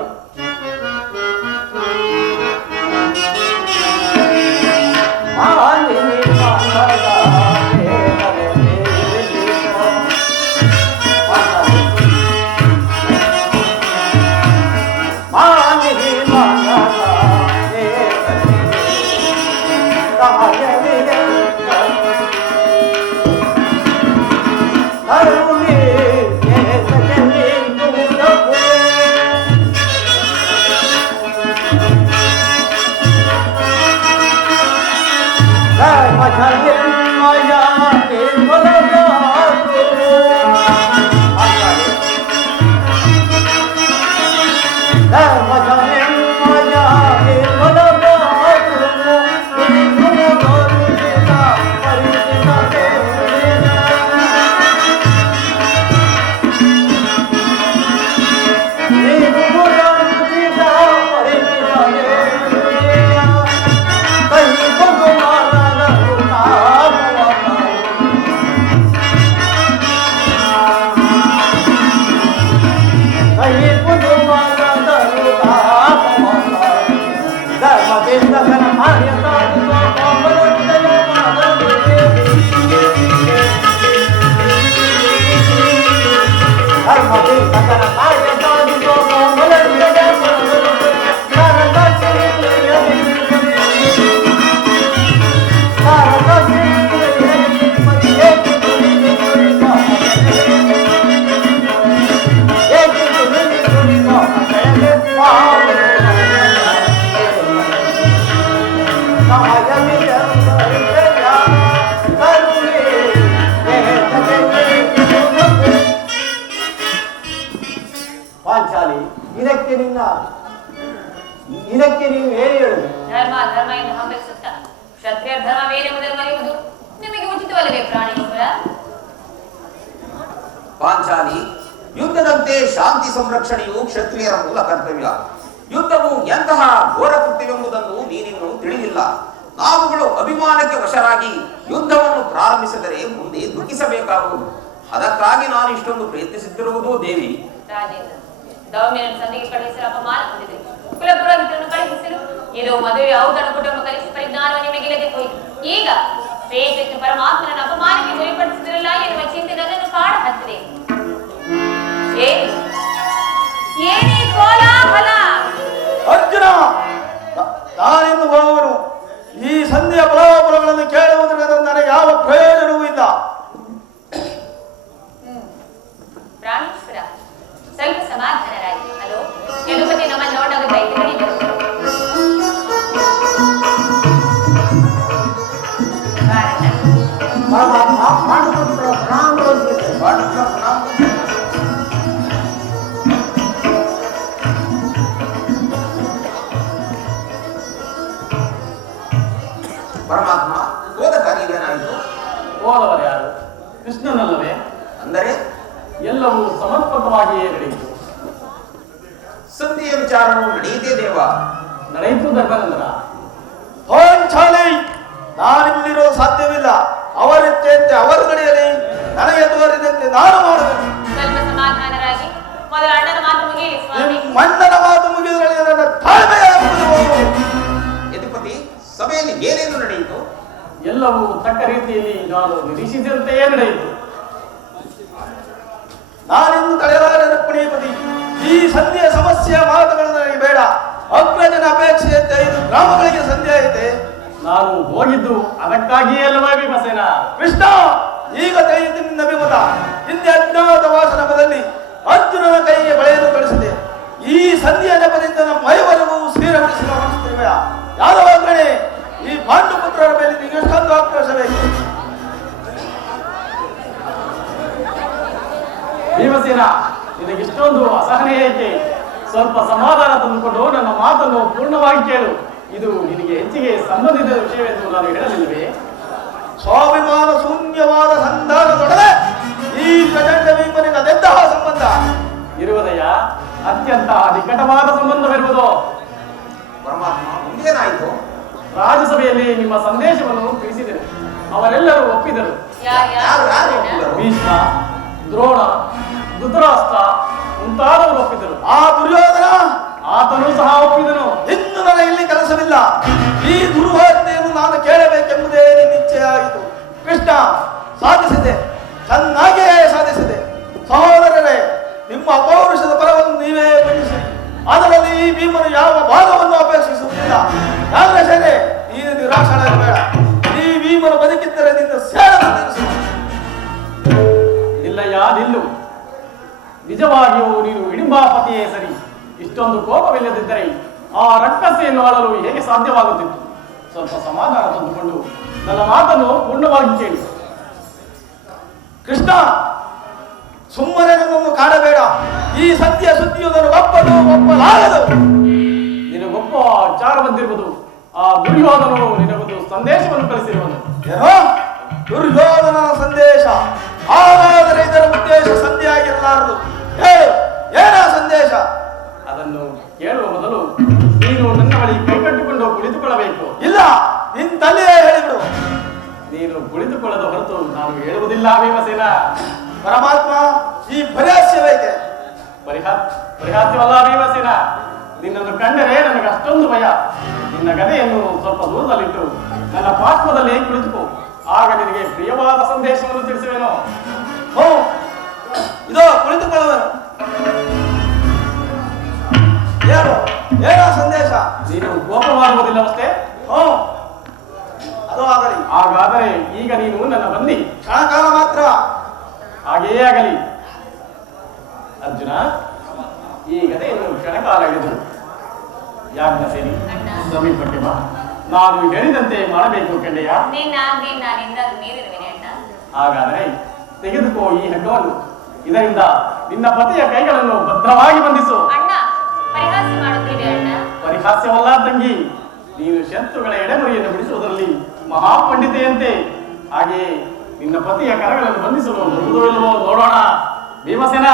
ಇದಕ್ಕೆ ನೀವು ಹೇಳಿ ಹೇಳುದು. ಧರ್ಮ ಧರ್ಮ ಎಂದು ಹಂಬಲಿಸುತ್ತ ಕ್ಷತ್ರಿಯ ಧರ್ಮವೇನೆಂಬುದನ್ನು ಮರೆಯುವುದು ನಿಮಗೆ ಉಚಿತವಲ್ಲವೇ ಪ್ರಾಣೇಶ್ವರ? ಪಾಂಚಾಲಿ, ಯುದ್ಧದಂತೆ ಶಾಂತಿ ಸಂರಕ್ಷಣೆಯು ಕ್ಷತ್ರಿಯರ ಮೂಲ ಕರ್ತವ್ಯ. ಯುದ್ಧವು ಎಂತಹ ಘೋರ ಕೃತ್ಯವೆಂಬುದನ್ನು ನೀನಿನ್ನು ತಿಳಿದಿಲ್ಲ. ನಾವುಗಳು ಅಭಿಮಾನಕ್ಕೆ ವಶರಾಗಿ ಯುದ್ಧವನ್ನು ಪ್ರಾರಂಭಿಸಿದರೆ ಮುಂದೆ ದುಃಖಿಸಬೇಕಾಗುವುದು. ಅದಕ್ಕಾಗಿ ನಾನು ಇಷ್ಟೊಂದು ಪ್ರಯತ್ನಿಸುತ್ತಿರುವುದು ದೇವಿ. ರಾಜೇಂದ್ರ, ದೌಮ್ಯನನ್ನು ಸಂಧಿಗೆ ಕಳುಹಿಸಲು ಅಪಮಾನ ಹೊಂದಿದೆ. ಕುಲಪುರೋಹಿತರನ್ನು ಕಳುಹಿಸಲು ಇದು ಮದುವೆ ಔತಣ ಕುಟುಂಬ ಕಲಿಸಿ ಪರಿಜ್ಞಾನ ನಿಮಗಿಲ್ಲದೆ ಹೋಯಿತು. ಈಗ ಶ್ರೇಷ್ಠ ಪರಮಾತ್ಮನನ್ನು ಅಪಮಾನಕ್ಕೆ ಗುರಿಪಡಿಸಿದ್ರಲ್ಲ ಎನ್ನುವ ಚಿಂತೆ ನನ್ನನ್ನು ಕಾಡ ಹತ್ತಿದೆ. ಏನೇ ಕೋಲಾಹಲ! ಅರ್ಜುನ, ನಾನಿನ್ನು ಬರುವವನು. ಈ ಸಂಧಿಯ ಫಲಾಫಲಗಳನ್ನು ಕೇಳುವುದರಿಂದ ನನಗೆ ಯಾವ ಪ್ರಯೋಜನವೂ ಇಲ್ಲ. ಪ್ರಾಣೇಶ್ವರ, ಸ್ವಲ್ಪ ಸಮಾಧಾನರಾಗಿ. ಹಲೋ, ಯದುಪತಿ ನಮ್ಮನ್ನು ನೋಡಲು ದೈತ್ಯಗಳಿವೆ. ಪರಮಾತ್ಮ, ಹೋದ ಕಾರ್ಯವೇನಾಯಿತು? ಹೋದವರು ಯಾರು? ಕೃಷ್ಣನಲ್ಲವೇ? ಅಂದರೆ ಎಲ್ಲವೂ ಸಮರ್ಪಕವಾಗಿಯೇ ನಡೆಯಿತು. ಸಂಧಿಯ ವಿಚಾರವು ನಡೆಯಿತೇ ದೇವ. ನಡೆಯಿತು ಧರ್ಮನಂದನ. ಪಾಂಚಾಲಿ, ನಾನಿಲ್ಲಿರೋ ಸಾಧ್ಯವಿಲ್ಲ. ಅವರಿದ್ದಂತೆ ಅವರು ನಡೆಯಲಿ, ನನಗೆ ತೋರಿದಂತೆ ನಾನು ಮಾಡಬೇಕು. ಸ್ವಲ್ಪ ಸಮಾಧಾನರಾಗಿ. ಮೊದಲು ಅಣ್ಣನ ಮಾತು ಮುಗಿಯಲಿ ಸ್ವಾಮಿ. ಮಣ್ಣನ ಮಾತು ಮುಗಿದರೆ ನನ್ನ ತಾಳ್ಮೆಯ ಯದುಪತಿ, ಸಭೆಯಲ್ಲಿ ಏನೇನು ನಡೆಯಿತು? ಎಲ್ಲವೂ ತಕ್ಕ ರೀತಿಯಲ್ಲಿ ನಾನು ನಿರೀಕ್ಷಿಸಿದಂತೆಯೇ ನಡೆಯಿತು. ನಾನಿಂದು ತಡೆಯಲಾರೆ ಪುಣೀಪತಿ. ಈ ಸಂಧಿಯ ಸಮಸ್ಯೆಯ ಮಾತುಗಳು ನನಗೆ ಬೇಡ. ಅಗ್ರಜನ ಅಪೇಕ್ಷೆಯಂತೆ 5 ಗ್ರಾಮಗಳಿಗೆ ಸಂಧಿ ಆಯಿತೆ. ನಾನು ಹೋಗಿದ್ದು ಅದಕ್ಕಾಗಿಯೇ ಅಲ್ಲವೇ ಭೀಮಸೇನ? ಕೃಷ್ಣ, ಈಗ ತಿಳಿಯಿತು ನಿನ್ನ ಅಭಿಮತ. ಹಿಂದೆ ಅಜ್ಞಾತವಾಸ ನೆಪದಲ್ಲಿ ಅರ್ಜುನನ ಕೈಗೆ ಬಳೆಯನ್ನು ಕಳಿಸಿದೆ. ಈ ಸಂಧಿಯ ನೆಪದಿಂದ ನಮ್ಮ ಮೈವರೆಗೂ ಶ್ರೀರಮಿಸುವ ಮನಸ್ಸಿರುವೆ. ಯಾದವ ಗಣೆ, ಈ ಪಾಂಡುಪುತ್ರರ ಮೇಲೆ ನಿಮಗೆ ಎಷ್ಟೊಂದು ಆಕ್ರೋಶ ಬೇಕು? ಭೀಮಸೇನ, ನಿನಗಿಷ್ಟೊಂದು ಅಸಹನೆ ಏಕೆ? ಸ್ವಲ್ಪ ಸಮಾಧಾನ ತಂದುಕೊಂಡು ನನ್ನ ಮಾತನ್ನು ಪೂರ್ಣವಾಗಿ ಕೇಳು. ಇದು ನಿನಗೆ ಹೆಚ್ಚಿಗೆ ಸಂಬಂಧಿಸಿದ ವಿಷಯವೆಂದು ನಾನು ಹೇಳಲಿಲ್ಲವೇ? ಸ್ವಾಭಿಮಾನ ಶೂನ್ಯವಾದ ಸಂಧಾನದೊಡನೆ ಈ ಪ್ರಚಂಡ ಭೀಮನಿಗೆ ಅದೆಂತಹ ಸಂಬಂಧ ಇರುವುದಯ್ಯ, ಅತ್ಯಂತ ನಿಕಟವಾದ ಸಂಬಂಧವಿರುವುದು. ಪರಮಾತ್ಮ, ಮುಂದೇನಾಯಿತು? ರಾಜ್ಯಸಭೆಯಲ್ಲಿ ನಿಮ್ಮ ಸಂದೇಶವನ್ನು ತಿಳಿಸಿದ್ದೇನೆ. ಅವರೆಲ್ಲರೂ ಒಪ್ಪಿದರು. ಯಾರು ಒಪ್ಪಿದರು? ಭೀಷ್ಮ, ದ್ರೋಣ, ಧೃತರಾಷ್ಟ್ರ ಮುಂತಾದವರು ಒಪ್ಪಿದರು. ಆ ದುರ್ಯೋಧನ ಆತನು ಸಹ ಒಪ್ಪಿದನು. ಇನ್ನು ನನಗೆ ಇಲ್ಲಿ ಕೆಲಸವಿಲ್ಲ. ಈ ದುರ್ವಾರ್ತೆಯನ್ನು ನಾನು ಕೇಳಬೇಕೆಂಬುದೇ ನಿನ್ನ ಇಚ್ಛೆಯಾಯಿತು. ಕೃಷ್ಣ, ಸಾಧಿಸಿದೆ, ಚೆನ್ನಾಗಿಯೇ ಸಾಧಿಸಿದೆ. ಸಹೋದರರೇ, ನಿಮ್ಮ ಅಪೌರುಷದ ಫಲವನ್ನು ನೀವೇ ಬಣ್ಣಿಸಿ. ಅದರಲ್ಲಿ ಈ ಭೀಮನು ಯಾವ ಭಾಗವನ್ನು ಅಪೇಕ್ಷಿಸುವುದಿಲ್ಲ. ಯಾದ್ರೆ ಸೇನೆ, ನೀನು ನಿರಾಶರಾಗಬೇಡ. ಈ ಭೀಮನು ಬದುಕಿದ್ದರೆ ನಿನ್ನ ಸೇವೆ ತೀರಿಸು. ನಿಲ್ಲಯ್ಯ, ನಿಲ್ಲು. ನಿಜವಾಗಿಯೂ ನೀನು ಹಿಡಿಂಬಾಪತಿಯೇ ಸರಿ. ಇಷ್ಟೊಂದು ಕೋಪವಿಲ್ಲದಿದ್ದರೆ ಆ ರಕ್ಕಸೆಯನ್ನು ಆಳಲು ಹೇಗೆ ಸಾಧ್ಯವಾಗುತ್ತಿತ್ತು? ಸ್ವಲ್ಪ ಸಮಾಧಾನ ತಂದುಕೊಂಡು ನನ್ನ ಮಾತನ್ನು ಪೂರ್ಣವಾಗಿ ಕೇಳಿ. ಕೃಷ್ಣ, ಸುಮ್ಮನೆ ನನ್ನನ್ನು ಕಾಡಬೇಡ. ಈ ಸತ್ಯ ಸುದ್ದಿಯು ನನಗೊಪ್ಪಲು ಒಪ್ಪಲಾಗದು. ನಿನಗೊಬ್ಬ ವಿಚಾರ ಬಂದಿರುವುದು. ಆ ದುರ್ಯೋಧನು ನಿನಗೊಂದು ಸಂದೇಶವನ್ನು ಕಳಿಸಿರುವನು. ಏನೋ ದುರ್ಯೋಧನ ಸಂದೇಶ? ಹಾಗಾದರೆ ಇದರ ಉದ್ದೇಶ ಸಂಧಿಯಾಗಿರಲಾರದು. ಹೇಳು, ಏನ ಸಂದೇಶ? ಅದನ್ನು ಕೇಳುವ ಮೊದಲು ನೀನು ನನ್ನ ಬಳಿ ಕೈಕಟ್ಟಿಕೊಂಡು ಕುಳಿತುಕೊಳ್ಳಬೇಕು. ಇಲ್ಲ, ನಿನ್ ತಲೆಯೇ ಹೇಳಿಬಿಡು. ನೀನು ಕುಳಿತುಕೊಳ್ಳದ ಹೊರತು ನಾನು ಹೇಳುವುದಿಲ್ಲ ಭೀಮಸೇನ. ಪರಮಾತ್ಮ, ಈ ಪರಿಹಾಸ್ಯವೇಕೆ? ಪರಿಹಾಸ್ಯವಲ್ಲ ಭೀಮಸೇನ. ನಿನ್ನನ್ನು ಕಂಡರೆ ನನಗೆ ಅಷ್ಟೊಂದು ಭಯ. ನಿನ್ನ ಗದೆಯನ್ನು ಸ್ವಲ್ಪ ದೂರದಲ್ಲಿಟ್ಟು ನನ್ನ ಪಾರ್ಶ್ವದಲ್ಲಿ ಕುಳಿತುಕೋ. ಆಗ ನಿನಗೆ ಪ್ರಿಯವಾದ ಸಂದೇಶವನ್ನು ತಿಳಿಸುವೆನು. ಹೋ, ಇದೋ ಕುಳಿತುಕೊಳ್ಳುವೆನು. ಏನು ಏನೋ ಸಂದೇಶ? ನೀನು ಕೋಪ ಮಾಡುವುದಿಲ್ಲವಷ್ಟೇ? ಹೋ, ಅದು ಆಗಲಿ. ಹಾಗಾದರೆ ಈಗ ನೀನು ನನ್ನ ಬಂದಿ. ಕ್ಷಣಕಾಲ ಮಾತ್ರ. ಹಾಗೆಯೇ ಆಗಲಿ. ಅರ್ಜುನ, ಈ ಗದೆಯನ್ನು ಕ್ಷಣಕಾಲ ಹಿಡಿದು ಯಾಜ್ಞ ಸೇರಿ ಸಮೀಪಕ್ಕೆ ಬಾ. ನಾನು ಹೇಳಿದಂತೆ ಮಾಡಬೇಕು ಕಂಡೆಯ. ನಿನ್ನ ಆಜ್ಞೆಯನ್ನು ನಾನಿಂದ ಮೀರಿರುವೆನೆ ಅಣ್ಣ. ಹಾಗಾದರೆ ತೆಗೆದುಕೋ ಈ ಹಗ್ಗವನ್ನು. ಇದರಿಂದ ನಿನ್ನ ಪತಿಯ ಕೈಗಳನ್ನು ಭದ್ರವಾಗಿ ಬಂಧಿಸು. ಅಣ್ಣ, ಪರಿಹಾಸ್ಯ ಮಾಡುತ್ತಿದೆ ಅಣ್ಣ. ಪರಿಹಾಸ್ಯವಲ್ಲ ತಂಗಿ. ನೀನು ಶತ್ರುಗಳ ಎಡೆಮುರಿಯನ್ನು ಬಿಡಿಸುವುದರಲ್ಲಿ ಮಹಾಪಂಡಿತೆಯಂತೆ. ಹಾಗೆಯೇ ನಿನ್ನ ಪತಿಯ ಕರಗಳನ್ನು ಬಂಧಿಸಲು ಬರುವುದೋ ಇಲ್ಲವೋ ನೋಡೋಣ. ಭೀಮಸೇನ,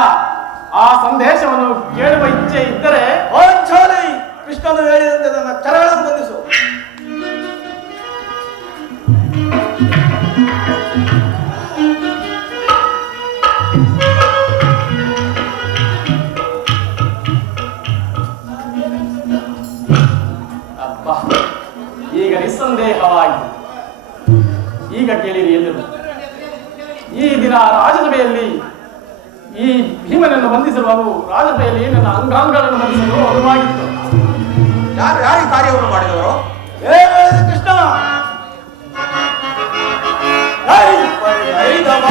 ಆ ಸಂದೇಶವನ್ನು ಕೇಳುವ ಇಚ್ಛೆ ಇದ್ದರೆ ಪಾಂಚಾಲಿ, ಕೃಷ್ಣನು ಹೇಳಿದಂತೆ ನನ್ನ ಕರಗಳನ್ನು ಬಂಧಿಸು. ಅಬ್ಬಾ, ಈಗ ನಿಸ್ಸಂದೇಹವಾಗಿ ಈಗ ಕೇಳಿರಿ ಎಲ್ಲರೂ. ಈ ದಿನ ರಾಜಸಭೆಯಲ್ಲಿ ಈ ಭೀಮನನ್ನು ಬಂಧಿಸಿರುವವು ರಾಜಸಭೆಯಲ್ಲಿ ನನ್ನ ಅಂಗಾಂಗಗಳನ್ನು ಬಂಧಿಸಲು ಅನುವಾಗಿತ್ತು. ಯಾರು ಈ ಕಾರ್ಯವನ್ನು ಮಾಡಿದವರು? ಏನು ಹೇಳಿದ ಕೃಷ್ಣ? ಯಾರಿಗೈದವ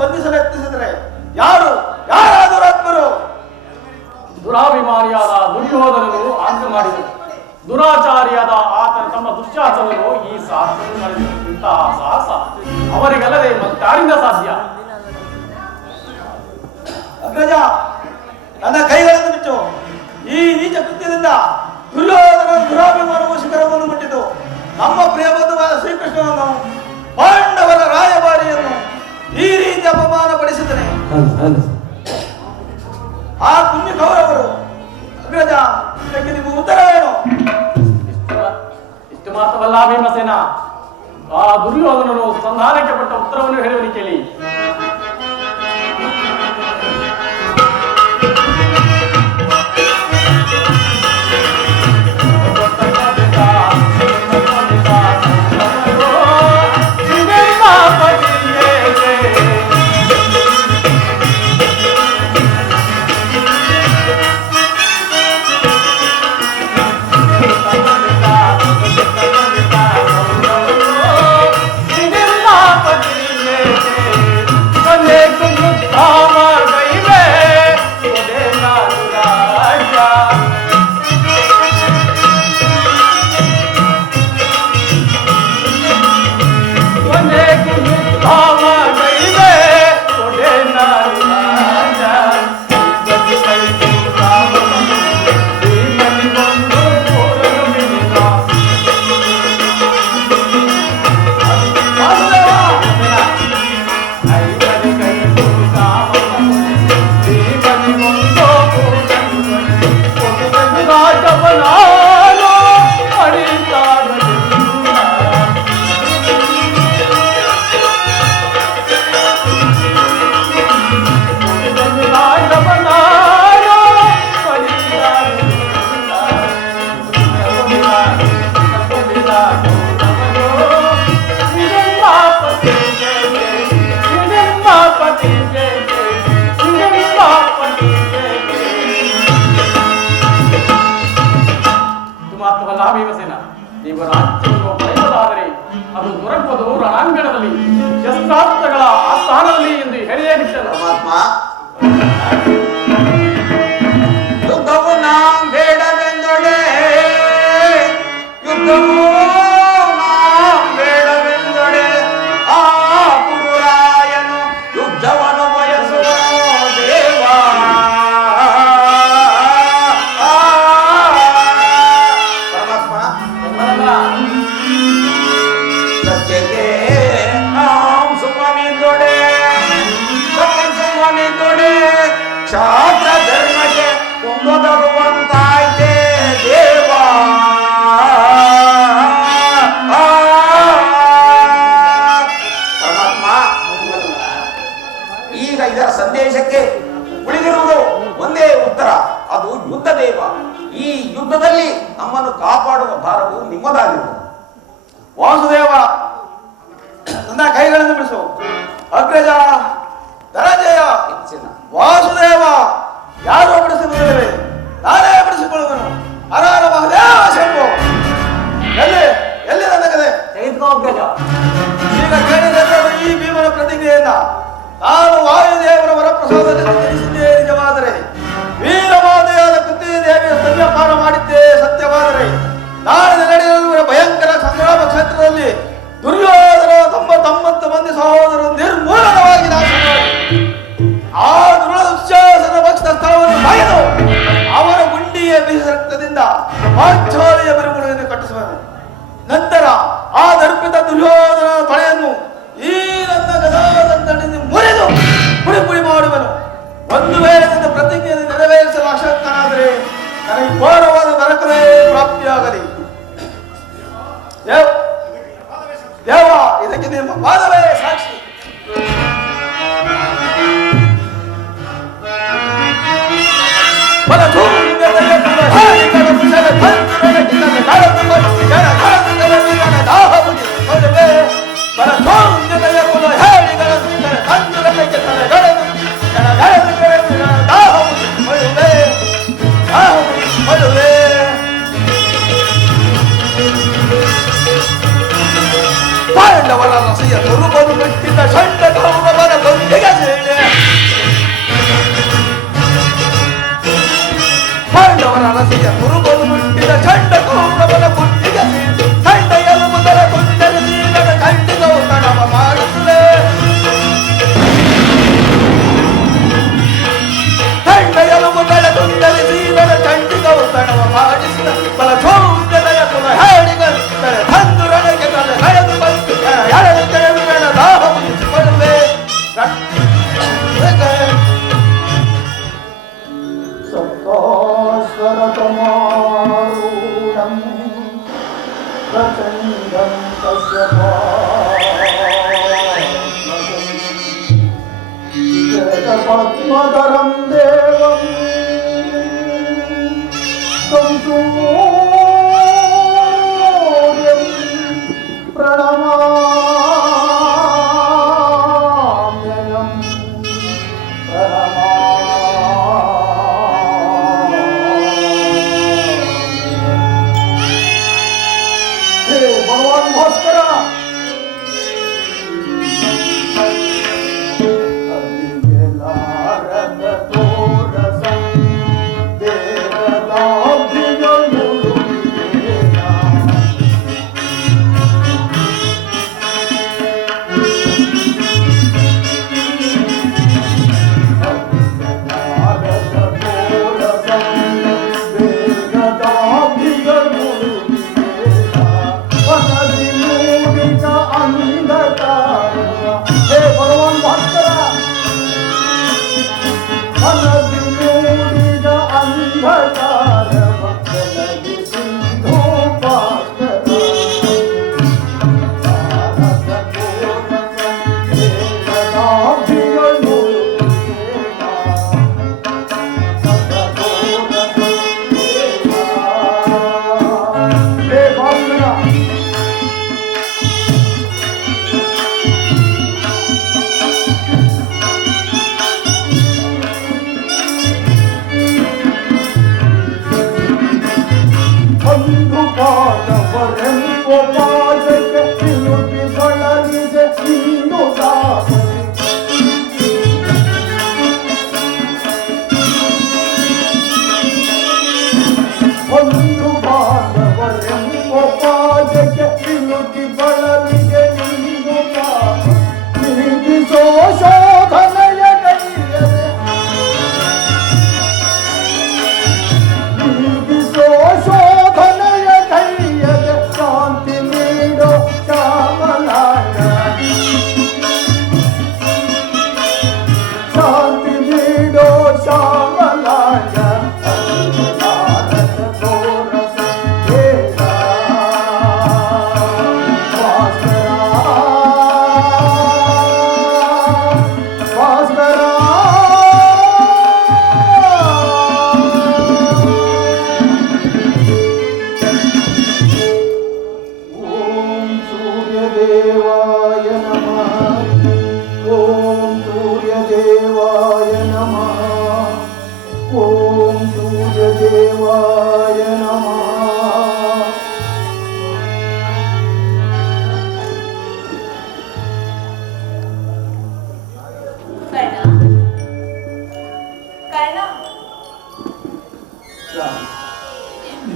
ಬಂಧಿಸಲು ಯತ್ನಿಸಿದ್ರೆ ಯಾರಾದರೂ ಆತ್ಮರು? ದುರಾಭಿಮಾನಿಯಾದ ದುರ್ಯೋಧನನು ಆಜ್ಞೆ ಮಾಡಿದನು. ದುರಾಚಾರಿಯಾದ ಆತನ ತಮ್ಮ ದುಶ್ಯಾಸನನು ಈ ಸಾಹಸವನ್ನು ಮಾಡಿದನು. ಇಂತಹ ಸಾಹಸ ಅವರಿಗಲ್ಲದೆ ಮತ್ತಾರಿಂದ ಸಾಧ್ಯ? ಅಗ್ರಜ, ನನ್ನ ಕೈಗಳನ್ನು ಬಿಚ್ಚು. ಈ ನೀಚ ಕೃತ್ಯದಿಂದ ದುರ್ಯೋಧನ ದುರಾಭಿಮಾನವು ಶಿಖರವನ್ನು ಮುಟ್ಟಿತು. ನಮ್ಮ ಪ್ರಿಯಬದ್ಧವಾದ ಶ್ರೀಕೃಷ್ಣನನ್ನು, ಪಾಂಡವರ ರಾಯಭಾರಿಯನ್ನು ಈ ರೀತಿ ಅಪಮಾನ ಪಡಿಸಿದನೆ. ಆ ಪುಣ್ಯ ಕೌರವರು. ಅಗ್ರಜ, ಇದಕ್ಕೆ ನೀವು ಉತ್ತರ ಏನು? ಇಷ್ಟು ಮಾತ್ರವಲ್ಲ ಭೀಮಸೇನ, ಆ ದುರ್ಯೋಧನನು ಸಂಧಾನಕ್ಕೆ ಪಟ್ಟ ಉತ್ತರವನ್ನು ಹೇಳುವನು ಕೇಳಿ. ರಣಾಂಗಣದಲ್ಲಿ ಶಸ್ತ್ರಾಸ್ತ್ರಗಳ ಆ ಸ್ಥಾನದಲ್ಲಿ ಎಂದು ಹೇಳಿಯೇ ಬಿಟ್ಟನು. ಪರಮಾತ್ಮ, ಯುದ್ಧವು ನಾಂ ಬೇಡವೆಂದೊಡೆ, ಯುದ್ಧವು ನಾಂ ಬೇಡವೆಂದೊಡೆ, ಆ ಪುರುರಾಯನು ಯುದ್ಧವನ್ನು ಬಯಸುವನು ದೇವ. ಪರಮಾತ್ಮ, ಸತ್ಯಕ್ಕೆ ನಾಂ ಸುಮ್ಮನಿದ್ದೊಡೆ, ಸತ್ಯ ಸುಮ್ಮನಿದ್ದೊಡೆ, ಕ್ಷಾತ್ರ ಧರ್ಮಕ್ಕೆ ಕುಂದರುವಂತಾಯ್ತೆ ದೇವ. ಪರಮಾತ್ಮ, ಈಗ ಇದರ ಸಂದೇಶಕ್ಕೆ ಉಳಿದಿರುವುದು ಒಂದೇ ಉತ್ತರ, ಅದು ಯುದ್ಧ ದೇವ. ಈ ಯುದ್ಧದಲ್ಲಿ ನಮ್ಮನ್ನು ಕಾಪಾಡುವ ಭಾರವು ನಿಮ್ಮದಾಗಿರುವುದು. ವಾಸುದೇವ, ನನ್ನ ಕೈಗಳನ್ನು ಬಿಡಿಸು. ಅಗ್ರಜ, ಧನಂಜಯ, ಹೆಚ್ಚಿನ ವಾಸುದೇವ, ಯಾರೋ ಬಿಡಿಸಿಕೊಳ್ಳುವೆ, ನಾನೇ ಬಿಡಿಸಿಕೊಳ್ಳುವನು. ಅನಾರ ಮಹದೇವ ಶಂಭು, ಎಲ್ಲಿ ಎಲ್ಲಿ ನನ್ನ ಕತೆ? ತೆಗೆದುಕೋ ಅಗ್ರಜ. ಈಗ ಕೇಳಿದರೆ ಈ ಭೀಮನ ಪ್ರತಿಜ್ಞೆಯನ್ನ ನಾನು ವಾಯುದೇವರ ವರಪ್ರಸಾದದಿಂದ ತಿಳಿಸಿದ್ದೇ ನಿಜವಾದರೆ, ವೀರಮಾತೆಯಾದ ಕುಂತಿ ದೇವಿಯ ಸ್ತನ್ಯಪಾನ ಮಾಡಿದ್ದೇ ಸತ್ಯವಾದರೆ, ನಾಳೆ ನಡೆಯಲಿರುವ ಭಯಂಕರ ಸಂಗ್ರಾಮ ಕ್ಷೇತ್ರದಲ್ಲಿ ದುರ್ಯೋಧನ ತಮ್ಮಂತ ಮಂದಿ ಸಹೋದರರು ನಿರ್ಮೂಲನವಾಗಿ ನಾಶ ಮಾಡಿ ಆ ದುರ್ಶಾಸನ ಪಕ್ಷದ ಸ್ಥಳವನ್ನು ಬಗೆದು ಅವರ ಗುಂಡಿಯ ಬಿಸಿ ರಕ್ತದಿಂದ ಪಾಂಚಾಲಿಯ ಬಿರುಗುಳಿಯನ್ನು ಕಟ್ಟಿಸುವನು. ನಂತರ ಆ ದರ್ಪಿತ ದುರ್ಯೋಧನ ತಲೆಯನ್ನು ಈ ನನ್ನ ಗದಾದಂತನಿಂದ ಮುರಿದು ಪುಡಿ ಪುಡಿ ಮಾಡುವನು. ಒಂದು ವೇಳೆ ನನ್ನ ಪ್ರತಿಜ್ಞೆಯನ್ನು ನೆರವೇರಿಸಲು ಅಶಕ್ತನಾದರೆ ನನಗೆ ಘೋರವಾದ ನರಕವೇ ಪ್ರಾಪ್ತಿಯಾಗಲಿ. ದೇವ, ಇದಕ್ಕೆ ನಿಮ್ಮ ಪಾದವೇ ಸಾಕ್ಷಿ. ಪಾಂಡವರ ರಸೆಯ ದುರುಬಲು ಬಿಟ್ಟಿದ್ದ ಸಣ್ಣ ಕೌರವರ ಬಂದಿಗೆ ಸೇನೆ, ಪಾಂಡವರ ರಸೆಯ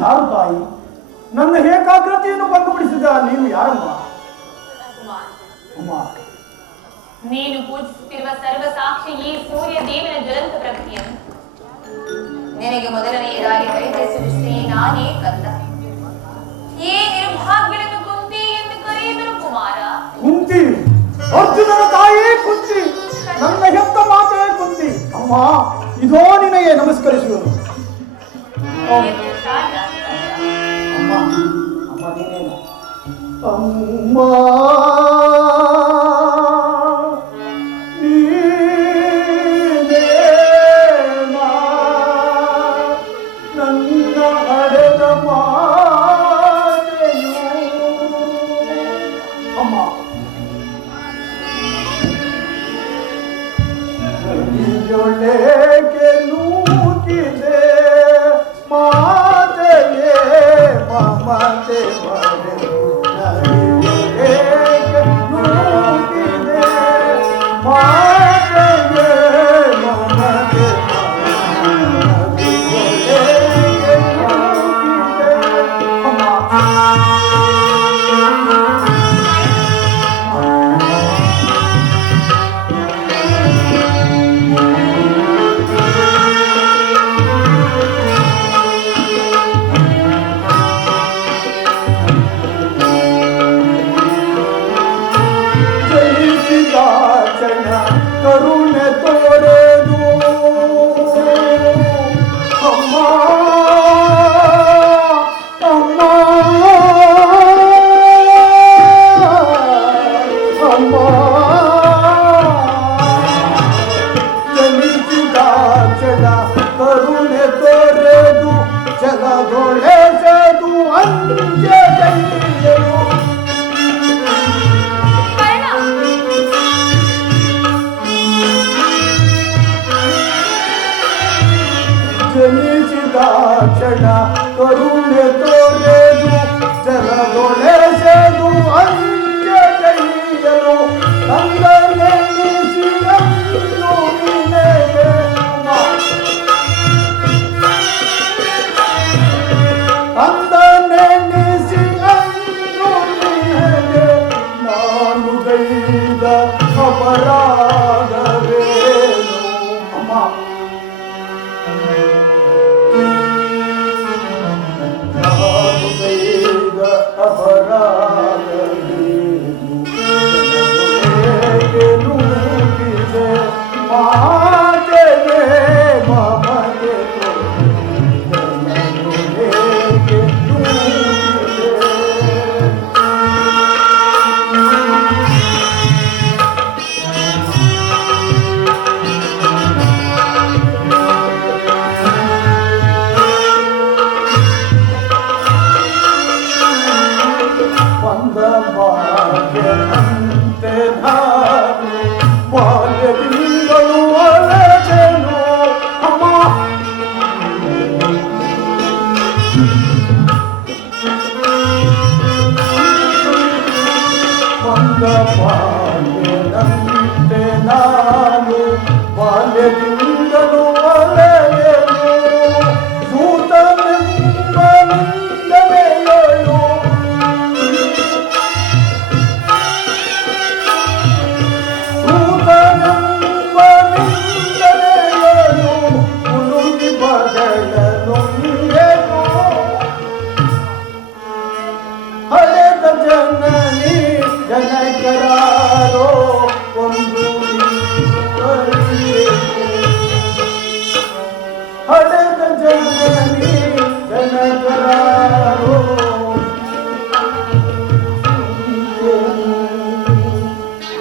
ಯಾರು ತಾಯಿ? ನನ್ನ ಏಕಾಗ್ರತೆಯನ್ನು ಭಂಗಪಡಿಸಿದ ನೀನು ಯಾರಮ್ಮ? ಕುಮಾರ್, ಅಮ್ಮ, ನೀನು ಪೂಜಿಸುತ್ತಿರುವ ಸರ್ವ ಸಾಕ್ಷಿ ಈ ಸೂರ್ಯ ದೇವನ ಜ್ವಲಂತ ಪ್ರಕೃತಿಯನ್ನು ನಿನಗೆ ಮೊದಲನೆಯದಾಗಿ ಪರಿಚಯಿಸಿದ ಶ್ರೀ ನಾನೇ ಕಂದ. ಈ ನಿರ್ಭಾಗ್ಯಗಳನ್ನು ಕುಂತಿ ಎಂದು ಕರೆಯುವರು ಕುಮಾರ. ಕುಂತಿ, ಅರ್ಜುನನ ತಾಯಿ ಕುಂತಿ, ನನ್ನ ಹೆತ್ತ ಮಾತೆ ಕುಂತಿ. ಅಮ್ಮ, ಇದೋ ನಿನಗೆ ನಮಸ್ಕರಿಸುವರು. ಅಮ್ಮ, ಅಮ್ಮ ನೀನೇನು? ಅಮ್ಮ ನೀನೇನಾ ನನ್ನ ಹಡೆದ ಮಾತೆಯು? ಅಮ್ಮ, ಜೊಳೆಗೆ ನೂಕಿದೆ ಮಾತೆಯೇ ಮಮತೆ ಮರೆತು ನರಿಯೊಳಗೆ ನೂಕಿದೆ ಮಾತೆಯೇ ಮಮತೆ ಮರೆತು ನರಿಯೊಳಗೆ ನೂಕಿದೆ. ಅಮ್ಮ, ಕರುಣೆ ತೋರೆದು ಅಮ್ಮ, ಅಮ್ಮ, ಅಮ್ಮ, ಜನಿಸಿದ ಚಲ ಕರುಣೆ ತೋರೆದು ಜಲದೊಳೆಸದು ಅಂಜೆಯರು. ಜನಿಸಿದ ಕ್ಷಣ ಕರುಣೆ ತೋರೆದು ಜಲದೊಳೆಸೆದು ಅಂಜೆಯರು. ತಂದನೆನಿಸಿ ಅಂದು ನಿನಗೆ ತಂದನೆನಿಸಿ ಅಂದು ನಿನಗೆ ನಾನು ಗೈದ ಅಪರಾಧವೇನು? ಅಮ್ಮ, ಅಪರಾಧವೇನು? ಜಲದೊಳೆಗೆ ನೂಕಿದೆ ಮಾತೆಯೇ ಮಮತೆ ಜಲದೊಳೆಗೆ ನೂಕಿದೆ. ಬಂದ ಭಾಗ್ಯನಂತೆ ನಾನು ಬಾಲ್ಯದಿಂದಲೂ ಅಲೆದೆನು. ಅಮ್ಮ, ಬಂದ ಭಾಗ್ಯನಂತೆ ನಾನು ಬಾಲ್ಯದಿಂದಲೂ ಅಲೆದೆನು. ಸೂತನೆಂಬ ನಿಂದನೆಯಳು ಹಳೆದ ಜನನಿ ಜನಕರಾರೋ ಒಂದು ಹಳೆದ ಜನನಿ ಜನಕರಾರೋ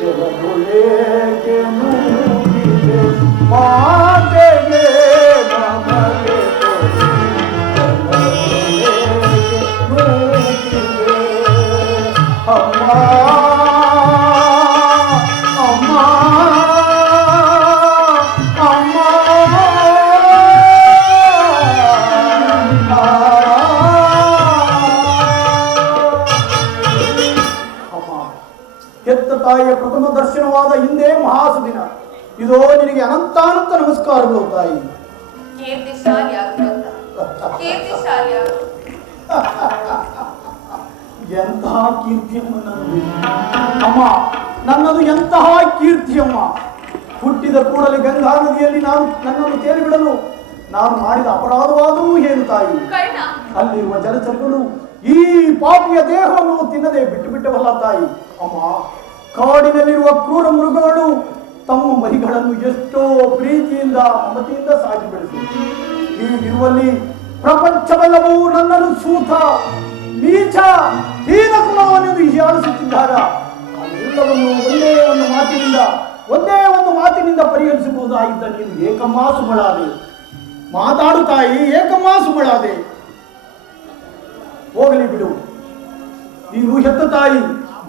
ಜಲದೊಳೆಗೆ ನೂಕಿದೆ ಮಾತೆಗೆ ಮಮತೆ ಅಮ್ಮ, ಅಮ್ಮ, ಅಮ್ಮ, ಹೆತ್ತ ತಾಯಿಯ ಪ್ರಥಮ ದರ್ಶನವಾದ ಹಿಂದೆ ಮಹಾಸುದಿನ. ಇದೋ ನಿನಗೆ ಅನಂತಾನಂತ ನಮಸ್ಕಾರಗಳು ತಾಯಿ. ಕೀರ್ತಿಶಾಲಿಯಾಗು ಕಂದ, ಕೀರ್ತಿಶಾಲಿಯಾಗು. ಎಂತಹ ಕೀರ್ತಿಯಮ್ಮ ನನ್ನದು ಅಮ್ಮ, ನನ್ನದು ಎಂತಹ ಕೀರ್ತಿಯಮ್ಮ. ಹುಟ್ಟಿದ ಕೂಡಲೇ ಗಂಗಾ ನದಿಯಲ್ಲಿ ನನ್ನನ್ನು ತೇಲಿಬಿಡಲು ನಾನು ಮಾಡಿದ ಅಪರಾಧವಾದರೂ ಏನು ತಾಯಿ? ಕರ್ಣ, ಅಲ್ಲಿರುವ ಜಲಚರಗಳು ಈ ಪಾಪಿಯ ದೇಹವನ್ನು ತಿನ್ನದೆ ಬಿಟ್ಟವಲ್ಲ ತಾಯಿ. ಅಮ್ಮ, ಕಾಡಿನಲ್ಲಿರುವ ಕ್ರೂರ ಮೃಗಗಳು ತಮ್ಮ ಮರಿಗಳನ್ನು ಎಷ್ಟೋ ಪ್ರೀತಿಯಿಂದ ಮಮತೆಯಿಂದ ಸಾಕಿ ಬೆಳೆಸಿವೆ. ಹೀಗಿರುವಲ್ಲಿ ಪ್ರಪಂಚವೆಲ್ಲವೂ ನನ್ನನ್ನು ಸೂತ ನೀಚ ಹೀನ ಕುಲವನ್ನೆಂದು ಹೀಯಾಳಿಸುತ್ತಿದ್ದಾಗ ಅದೆಲ್ಲವನ್ನು ಒಂದೇ ಒಂದು ಮಾತಿನಿಂದ ಪರಿಹರಿಸಬಹುದಾಗಿದ್ದ ನೀನು ಏಕಮ್ಮ ಸುಮಳಾದೆ. ಮಾತಾಡು ತಾಯಿ, ಏಕಮ್ಮ ಸುಮಳಾದೆ. ಹೋಗಲಿ ಬಿಡು, ನೀನು ಹೆತ್ತ ತಾಯಿ,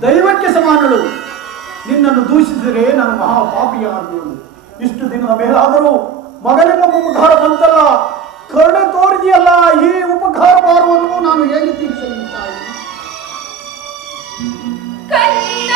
ದೈವಕ್ಕೆ ಸಮಾನಳು. ನಿನ್ನನ್ನು ದೂಷಿಸಿದರೆ ನಾನು ಮಹಾಪಾಪಿಯಾಗುವುದು. ಇಷ್ಟು ದಿನದ ಮೇಲಾದರೂ ಮಗನಿಂದ ಉಪಕಾರ ಬಂತಲ್ಲ, ಕರುಣೆ ತೋರಿದೆಯಲ್ಲ, ಈ ಉಪಕಾರ ಭಾರವನ್ನು ನಾನು ಹೇಗೆ ತೀರಿಸಲಿ ತಾಯಿ? ಕರ್ಣ,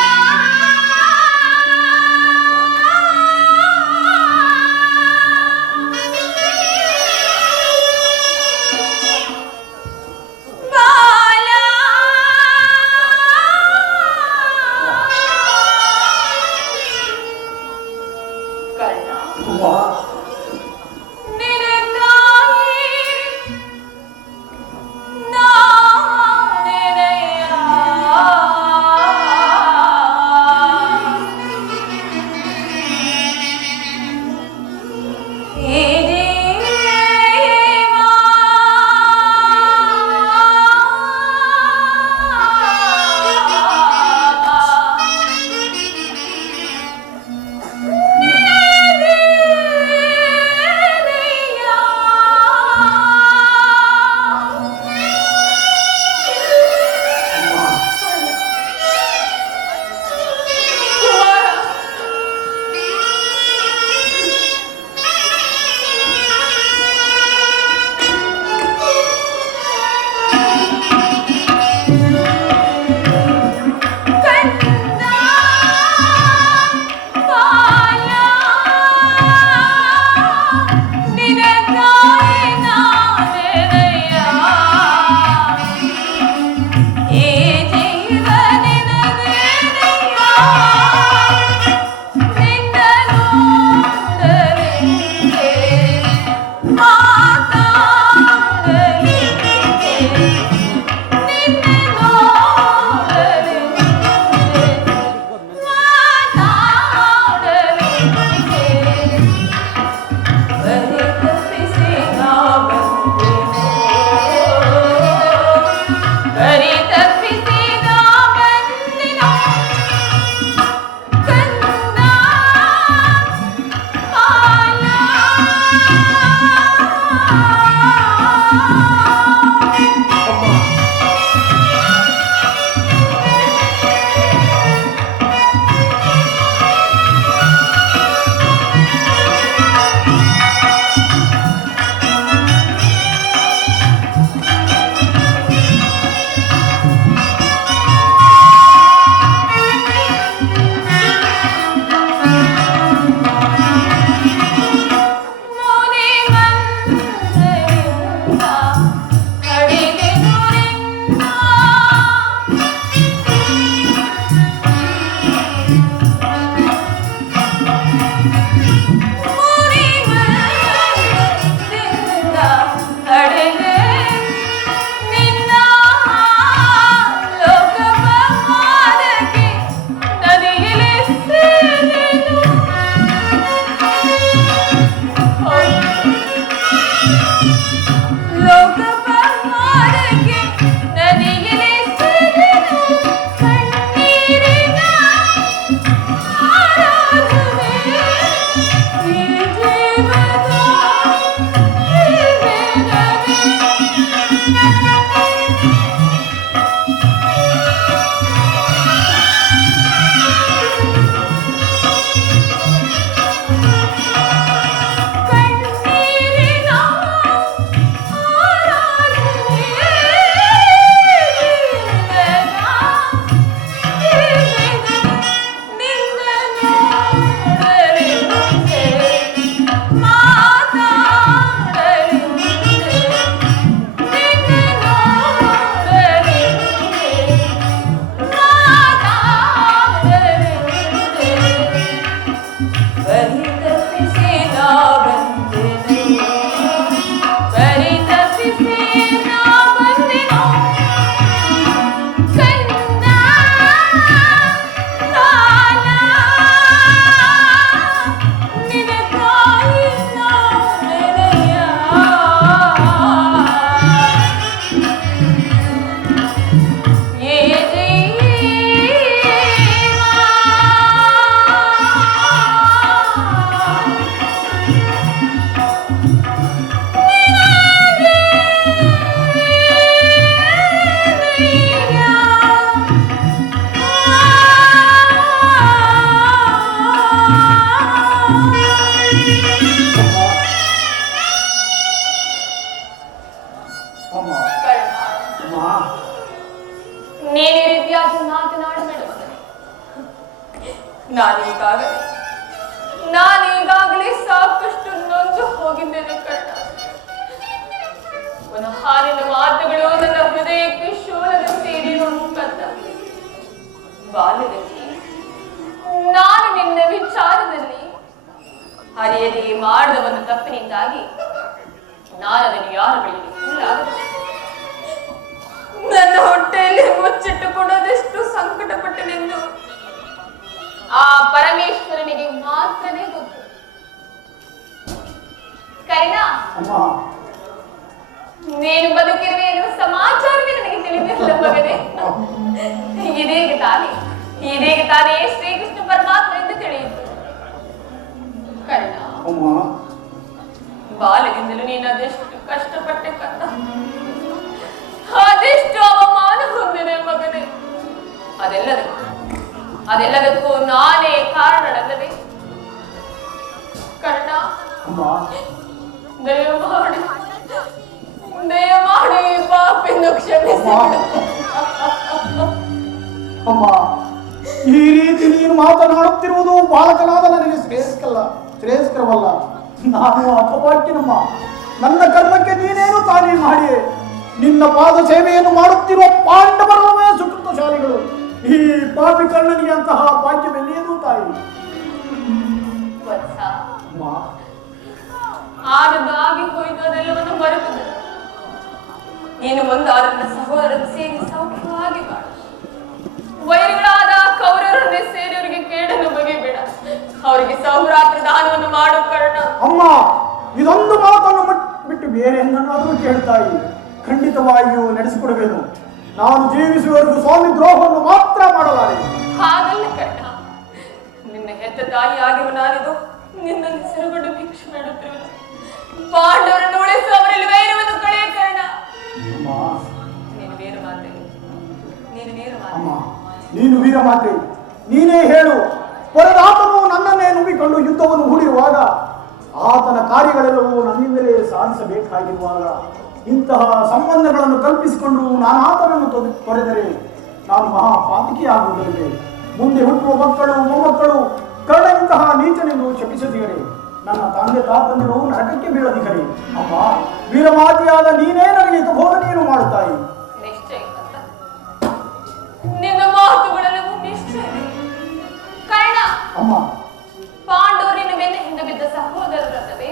ನಾನೀಗಾಗಲೇ ಸಾಕಷ್ಟು ನೊಂದು ಹೋಗಿದ್ದೇನೆ ಕಣ್ಣ. ಪುನಃ ನಿನ್ನ ಮಾತುಗಳು ನನ್ನ ಹೃದಯಕ್ಕೆ ಶೂಲದ ಸೇರಿರುವ ಮುಖಂದ. ಬಾಲ್ಯದಲ್ಲಿ ನಾನು ನಿನ್ನ ವಿಚಾರದಲ್ಲಿ ಹರಿಯದೆ ಮಾಡಿದ ಒಂದು ತಪ್ಪಿನಿಂದಾಗಿ ನಾನು ಅದನ್ನು ಯಾರ ಬಳಿಗೆ ಸುಳ್ಳಾಗದೆ ನನ್ನ ಹೊಟ್ಟೆಯಲ್ಲಿ ಮುಚ್ಚಿಟ್ಟುಕೊಳ್ಳೋದೆಷ್ಟು ಸಂಕಟಪಟ್ಟನೆಂದು ಆ ಪರಮೇಶ್ವರನಿಗೆ ಮಾತ್ರನೇ ಗೊತ್ತು. ಕರ್ಣ, ನೀನು ಬದುಕಿರುವೆ ಎನ್ನುವ ಸಮಾಚಾರವೇ ನನಗೆ ತಿಳಿದಿಲ್ಲ ಮಗನೇ. ಇದೀಗ ತಾನೇ ಶ್ರೀಕೃಷ್ಣ ಪರಮಾತ್ಮ ಎಂದು ತಿಳಿಯಿತು. ಕರ್ಣ, ಬಾಲ್ಯದಿಂದಲೂ ನೀನು ಅದೆಷ್ಟು ಕಷ್ಟಪಟ್ಟೆ ಕರ್ಣ, ಅದೆಷ್ಟು ಅವಮಾನ ಹೊಂದಿದೆ ಮಗನೇ. ಅದೆಲ್ಲದಕ್ಕೂ ನಾನೇ ಕಾರಣನಲ್ಲವೇ? ಕರ್ಣ, ದಯಮಾಡಿ ಪಾಪೆಂದು ಕ್ಷಮಿಸಿ. ಅಮ್ಮ, ಈ ರೀತಿ ನೀನು ಮಾತನಾಡುತ್ತಿರುವುದು ಬಾಲಕನಾದ ನನಗೆ ಶ್ರೇಯಸ್ಕರವಲ್ಲ. ನಾನು ಅಪವಾಕ್ಯನಮ್ಮ. ನನ್ನ ಕರ್ಮಕ್ಕೆ ನೀನೇನು ತಾನೇ ಮಾಡಿ ನಿನ್ನ ಪಾದ ಸೇವೆಯನ್ನು ಮಾಡುತ್ತಿರುವ ಪಾಂಡವರವೇ ಸುಕೃತಶಾಲಿಗಳು. ಈ ಪಾಪಿ ಕರ್ಣನಿಗೆ ಅಂತಹ ಭಾಗ್ಯವೆಲ್ಲಿಯದು ತಾಯಿ. ಆಗಿ ಹೋಯ್ತು, ಅದೆಲ್ಲವನ್ನು ಮರೆತುದು. ನೀನು ಮುಂದಾದ ನನ್ನ ಸಹೋದರನ ಸೇರಿ ಸೌಖ್ಯವಾಗಿ ಬಾಳ. ವೈರಿಗಳಾದ ಕೌರವರನ್ನೇ ಸೇರಿ ಅವರಿಗೆ ಕೇಡನ್ನು ಬಗೆಬೇಡ. ಅವರಿಗೆ ಸೌರಾತ್ರ ದಾನವನ್ನು ಮಾಡು ಕರ್ಣ. ಅಮ್ಮ, ಇದೊಂದು ಮಾತನ್ನು ಬಿಟ್ಟು ಬೇರೆ ಏನನ್ನಾದರೂ ಕೇಳ್ತಾಯಿ. ಖಂಡಿತವಾಗಿಯೂ ನಡೆಸಿಕೊಡಬೇನು. ನಾನು ಜೀವಿಸುವವರೆಗೂ ಸ್ವಾಮಿ ದ್ರೋಹವನ್ನು ಮಾತ್ರ ಮಾಡಲಾರೆ. ಹಾಗಲ್ಲ ಕರ್ಣ, ನಿನ್ನ ಹೆತ್ತ ತಾಯಿ ಆಗಿರುವ ನಾನಿದು ನಿನ್ನಲ್ಲಿ ಸಿರುಗಡು ಭಿಕ್ಷೆ ಮಾಡುತ್ತಿರುವೆ. ಪಾಂಡವರನ್ನು ಉಳಿಸಿ ಅವರಲ್ಲಿ ವೈರವನ್ನು ಕಳೆಯ ಕರ್ಣ. ನೀನು ವೀರ ಮಾತೆ, ನೀನೇ ಹೇಳು. ಪರದಾತನು ನನ್ನನ್ನೇ ನುಂಬಿಕೊಂಡು ಯುದ್ಧವನ್ನು ಹೂಡಿರುವಾಗ, ಆತನ ಕಾರ್ಯಗಳೆಲ್ಲವೂ ನನ್ನಿಂದಲೇ ಸಾಧಿಸಬೇಕಾಗಿರುವಾಗ, ಇಂತಹ ಸಂಬಂಧಗಳನ್ನು ಕಲ್ಪಿಸಿಕೊಂಡು ನಾನು ಆತನನ್ನು ತೊರೆದರೆ ನಾನು ಮಹಾಪಾತಕಿಯಾಗುವುದಲ್ಲದೆ ಮುಂದೆ ಹುಟ್ಟುವ ಮಕ್ಕಳು ಮೊಮ್ಮಕ್ಕಳು ಕರ್ಣಂತಹ ನೀಚನೆಂದು ಶಪಿಸದಿರೇ ನನ್ನ ತಂದೆ ತಾತಂದಿರು ನರಕಕ್ಕೆ ಬೀಳದಿರೇ. ಅಮ್ಮ, ವೀರಮಾತೆಯಾದ ನೀನೇ ನನಗೆ ಬೋಧನೆಯನ್ನು ಮಾಡುತ್ತಾಯಿ. ನಿನ್ನ ಮಾತುಗಳೆಲ್ಲವೂ ನಿಶ್ಚಯವೇ ಕರ್ಣ. ಅಮ್ಮ, ಪಾಂಡವರಿನ ಬೆನ್ನ ಹಿಂದೆ ಬಿದ್ದ ಸಹೋದರರಲ್ಲವೇ?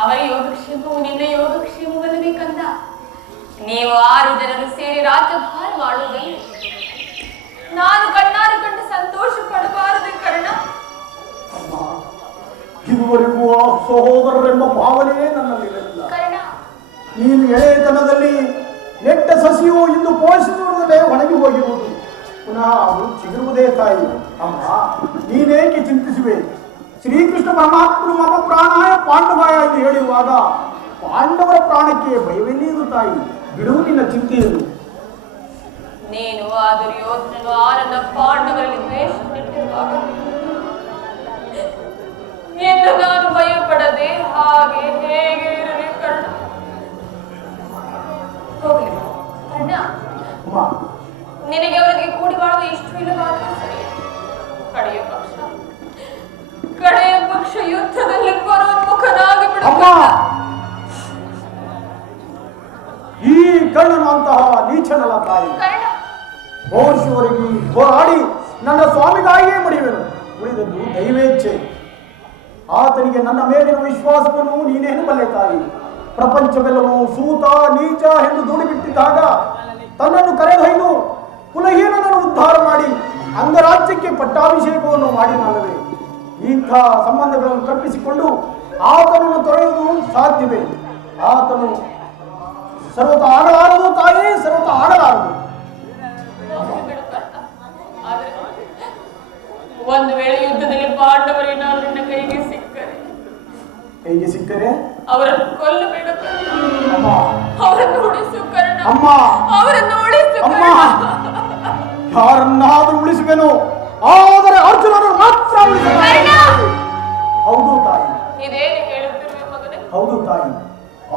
ಅವರ ಯೋಗಕ್ಷೇಮವು ನಿನ್ನ ಯೋಗಕ್ಷೇಮವಲ್ಲವೇ ಕಂದ? ನೀವು 6 ಜನರು ಸೇರಿ ರಾಜ್ಯಭಾರ ಮಾಡುವುದನ್ನು ನಾನು ಕಣ್ಣಾರು ಕಂಡು ಸಂತೋಷ ಪಡಬಾರದೆ ಕರ್ಣ? ಇದುವರೆಗೂ ಆ ಸಹೋದರರೆಂಬ ಭಾವನೆಯೇ ನನ್ನಲ್ಲಿರಲಿಲ್ಲ. ಕರ್ಣ, ನೀನು ಎಳೆತನದಲ್ಲಿ ನೆಟ್ಟ ಸಸಿಯು ಇಂದು ಪೋಷಿಸುವುದಲ್ಲೇ ಒಣಗಿ ಹೋಗಿರುವುದು. ಪುನಃ ಅದು ಚಿಗುರುವುದೇ ತಾಯಿ. ಅಮ್ಮ, ನೀನೇಕೆ ಚಿಂತಿಸುವೆ? ಶ್ರೀಕೃಷ್ಣ ಪರಮಾತ್ಮನು ಮಮ ಪ್ರಾಣಾಯ ಪಾಂಡವಾಯ ಎಂದು ಹೇಳಿರುವಾಗ ಪಾಂಡವರ ಪ್ರಾಣಕ್ಕೆ ಭಯವೆಲ್ಲಿರು ತಾಯಿ. ಬಿಡು ನಿನ್ನ ಚಿಂತೆಯನ್ನು. ನೀನು ಆ ದುರ್ಯೋಧನನು ನನ್ನ ಪಾಂಡವರಲ್ಲಿ ದ್ವೇಷವಿಟ್ಟಿರುವಾಗ ಇನ್ನು ನಾನು ಭಯಪಡದೆ ಹಾಗೆ ಹೇಗೆ ಇರಲಿ ಕರ್ಣ? ಹೋಗಲಿ ಕರ್ಣ, ನಿನಗೆ ಅವರಿಗೆ ಕೂಡಿ ಬಾಳುವ ಇಷ್ಟು ಇಲ್ಲವಾದರೂ ಸರಿ. ಕಡೆಯ ಪಕ್ಷ ಯುದ್ಧದಲ್ಲಿ ಪರೋನ್ಮುಖನಾಗಿ ಬಿಡುತ್ತ ಈ ಕರ್ಣನು ಅಂತಹ ನೀಚನಲ್ಲ ತಾಯಿ. ಬಹುಶವರಿಗೆ ಹೋರಾಡಿ ನನ್ನ ಸ್ವಾಮಿಗಾಗಿಯೇ ಮಡಿಯುವೆನು. ಉಳಿದದ್ದು ದೈವೇಚ್ಛೆ. ಆತನಿಗೆ ನನ್ನ ಮೇಲಿನ ವಿಶ್ವಾಸವನ್ನು ನೀನೇನು ಬಲ್ಲೆ ತಾಯಿ. ಪ್ರಪಂಚವೆಲ್ಲವೂ ಸೂತ ನೀಚ ಎಂದು ದೂಡಿಬಿಟ್ಟಿದ್ದಾಗ ತನ್ನನ್ನು ಕರೆದೊಯ್ದು ಕುಲಹೀನನನ್ನು ಉದ್ಧಾರ ಮಾಡಿ ಅಂಗರಾಜ್ಯಕ್ಕೆ ಪಟ್ಟಾಭಿಷೇಕವನ್ನು ಮಾಡಿನಲ್ಲವೇ? ಇಂಥ ಸಂಬಂಧಗಳನ್ನು ಕಲ್ಪಿಸಿಕೊಂಡು ಆತನನ್ನು ತೊರೆಯುವುದು ಸಾಧ್ಯವೇ? ಆತನು ಸರ್ವತ ಆಡಲಾರದು ತಾಯಿ, ಸರ್ವತ ಆಡಲಾರದು. ಒಂದು ವೇಳೆ ಯುದ್ಧದಲ್ಲಿ ಪಾಂಡವರೇನಾದ್ರೂ ನನ್ನ ಕೈಗೆ ಸಿಕ್ಕರೆ ಅವರನ್ನು ಕೊಲ್ಲಬೇಡ ಕರ್ಣ. ಅವರನ್ನು ಉಳಿಸು ಕರ್ಣ. ಅವರನ್ನು ಉಳಿಸು ಕರ್ಣ. ಯಾರನ್ನಾದ್ರೂ ಉಳಿಸುವೆನು, ಆದರೆ ಅರ್ಜುನನು ಮಾತ್ರ ಉಳಿಸಬೇಡ. ಹೌದು ತಾಯಿ. ಇದೇನು ಹೇಳುತ್ತಿರುವೆ ಮಗನೇ? ಹೌದು ತಾಯಿ.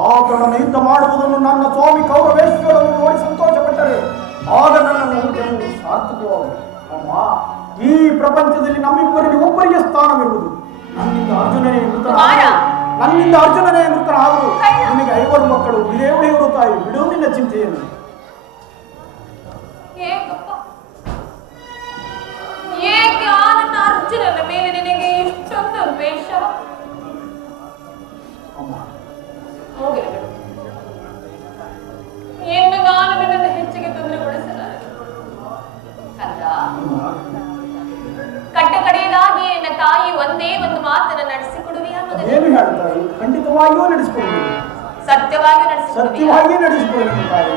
ಆತನನ್ನು ಯುದ್ಧ ಮಾಡುವುದನ್ನು ನನ್ನ ಸ್ವಾಮಿ ಕೌರವೇಶ್ವರನ್ನು ನೋಡಿ ಸಂತೋಷಪಟ್ಟರೆ ಆಗ ನನ್ನ ಗೆಲುವು ಸಾರ್ಥಕವಾಗುವುದು. ಅಮ್ಮ, ಈ ಪ್ರಪಂಚದಲ್ಲಿ ನಮ್ಮಿಬ್ಬರಿಗೆ ಒಬ್ಬರಿಗೆ ಸ್ಥಾನವಿರುವುದು. ನನ್ನಿಂದ ಅರ್ಜುನನೇ ಕುಮಾರ. ಮೃತನಾದರೂ ನಿನಗೆ 5 ಮಕ್ಕಳು ಉಳಿಯುವರು ತಾಯಿ. ಬಿಡು ನಿನ್ನ ಚಿಂತೆಯನ್ನು. ಏಕೆ ಆ ನನ್ನ ಅರ್ಜುನನ ಮೇಲೆ ನಿನಗೆ ಇಷ್ಟೊಂದು ದ್ವೇಷ? ಹೋಗಲಿ ಬಿಡು. ಇನ್ನು ನಾನು ನಿನ್ನನ್ನು ಹೆಚ್ಚಿಗೆ ತೊಂದರೆಗೊಳಿಸಲಾರೆ. ಕಂದ, ಕಟ್ಟ ಕಡೆಯದಾಗಿ ನನ್ನ ತಾಯಿ ಒಂದೇ ಒಂದು ಮಾತನ್ನು ನಡೆಸಿಕೊಡುವೆಯಾ ಮಗನೇ? ಏನು ಹೇಳ್ತಾರೆ? ಖಂಡಿತವಾಗಿಯೂ ನಡೆಸಿಕೊಡುವುದು. ಸತ್ಯವಾಗಿ ನಡೆಸಿಕೊಡುವೆಯಾ? ನಡೆಸಿಕೊಳ್ಳುವುದು ತಾಯಿ.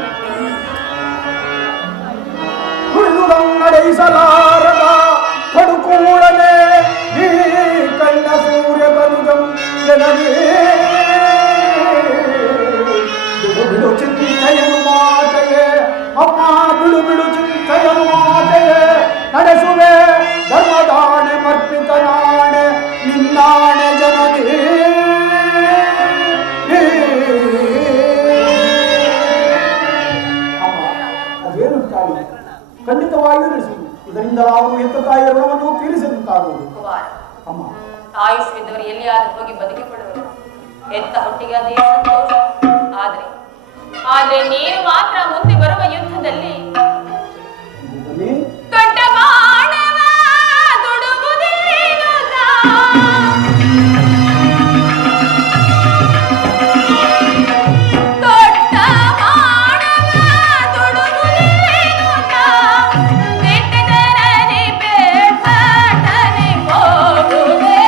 ನಡೆಸಲಾರದ ಕಡುಕೂಡಲೇ ಈ ಕಣ್ಣ ಸೂರ್ಯ ಕನುಜಂ ಜನನೇ ಬಿಡು ಚಿಂತೆಯನು ಮಾತೆಯೇ ಅಮ್ಮ, ಬಿಡು ಚಿಂತೆಯನು ಮಾತೆಯೇ. ನಡೆಸುವೆ ಧರ್ಮದಾಣೆ ಮರ್ಪಿತನಾಣೆ ನಿನ್ನಾಣೆ ಜನನೇ. ಅಮ್ಮ, ಅದೇನು ತಾಯಿ, ಖಂಡಿತವಾಗಿಯೂ ನಡೆಸುವುದು. ಇದರಿಂದ ನಾವು ಎತ್ತ ತಾಯಿಯ ಋಣವನ್ನು ತೀರಿಸಿದಂತಾಗುವುದು. ಅಮ್ಮ, ಆಯುಷ್ವಿದ್ದವರು ಎಲ್ಲಿಯಾದರೂ ಹೋಗಿ ಬದುಕಿಕೊಳ್ಳುವರು. ಎತ್ತ ಹೊಟ್ಟಿಗೆ ಅದೇ ಸಂತೋಷ. ಆದ್ರೆ ನೀನು ಮಾತ್ರ ಮುಂದೆ ಬರುವ ಯುದ್ಧದಲ್ಲಿ ದೊಡ್ಡ ಬಾಣವ ದುಡುಗುವುದೇನು ದೊಡ್ಡ ಬಾಣವ ದುಡುಗುವುದೇನು ಬೆಟ್ಟದರನೆ ಬೇಟನೆ ಹೋಗುವೆ.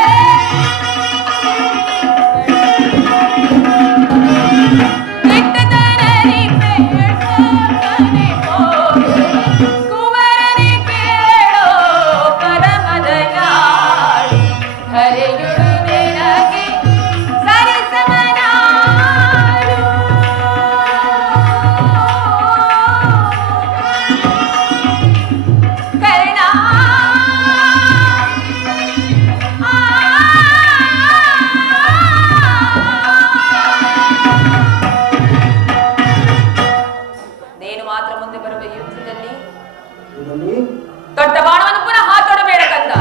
ದೊಡ್ಡ ಬಾಣವನ್ನು ಪುನಃ ತೊಡಬೇಡ ಕಂದ.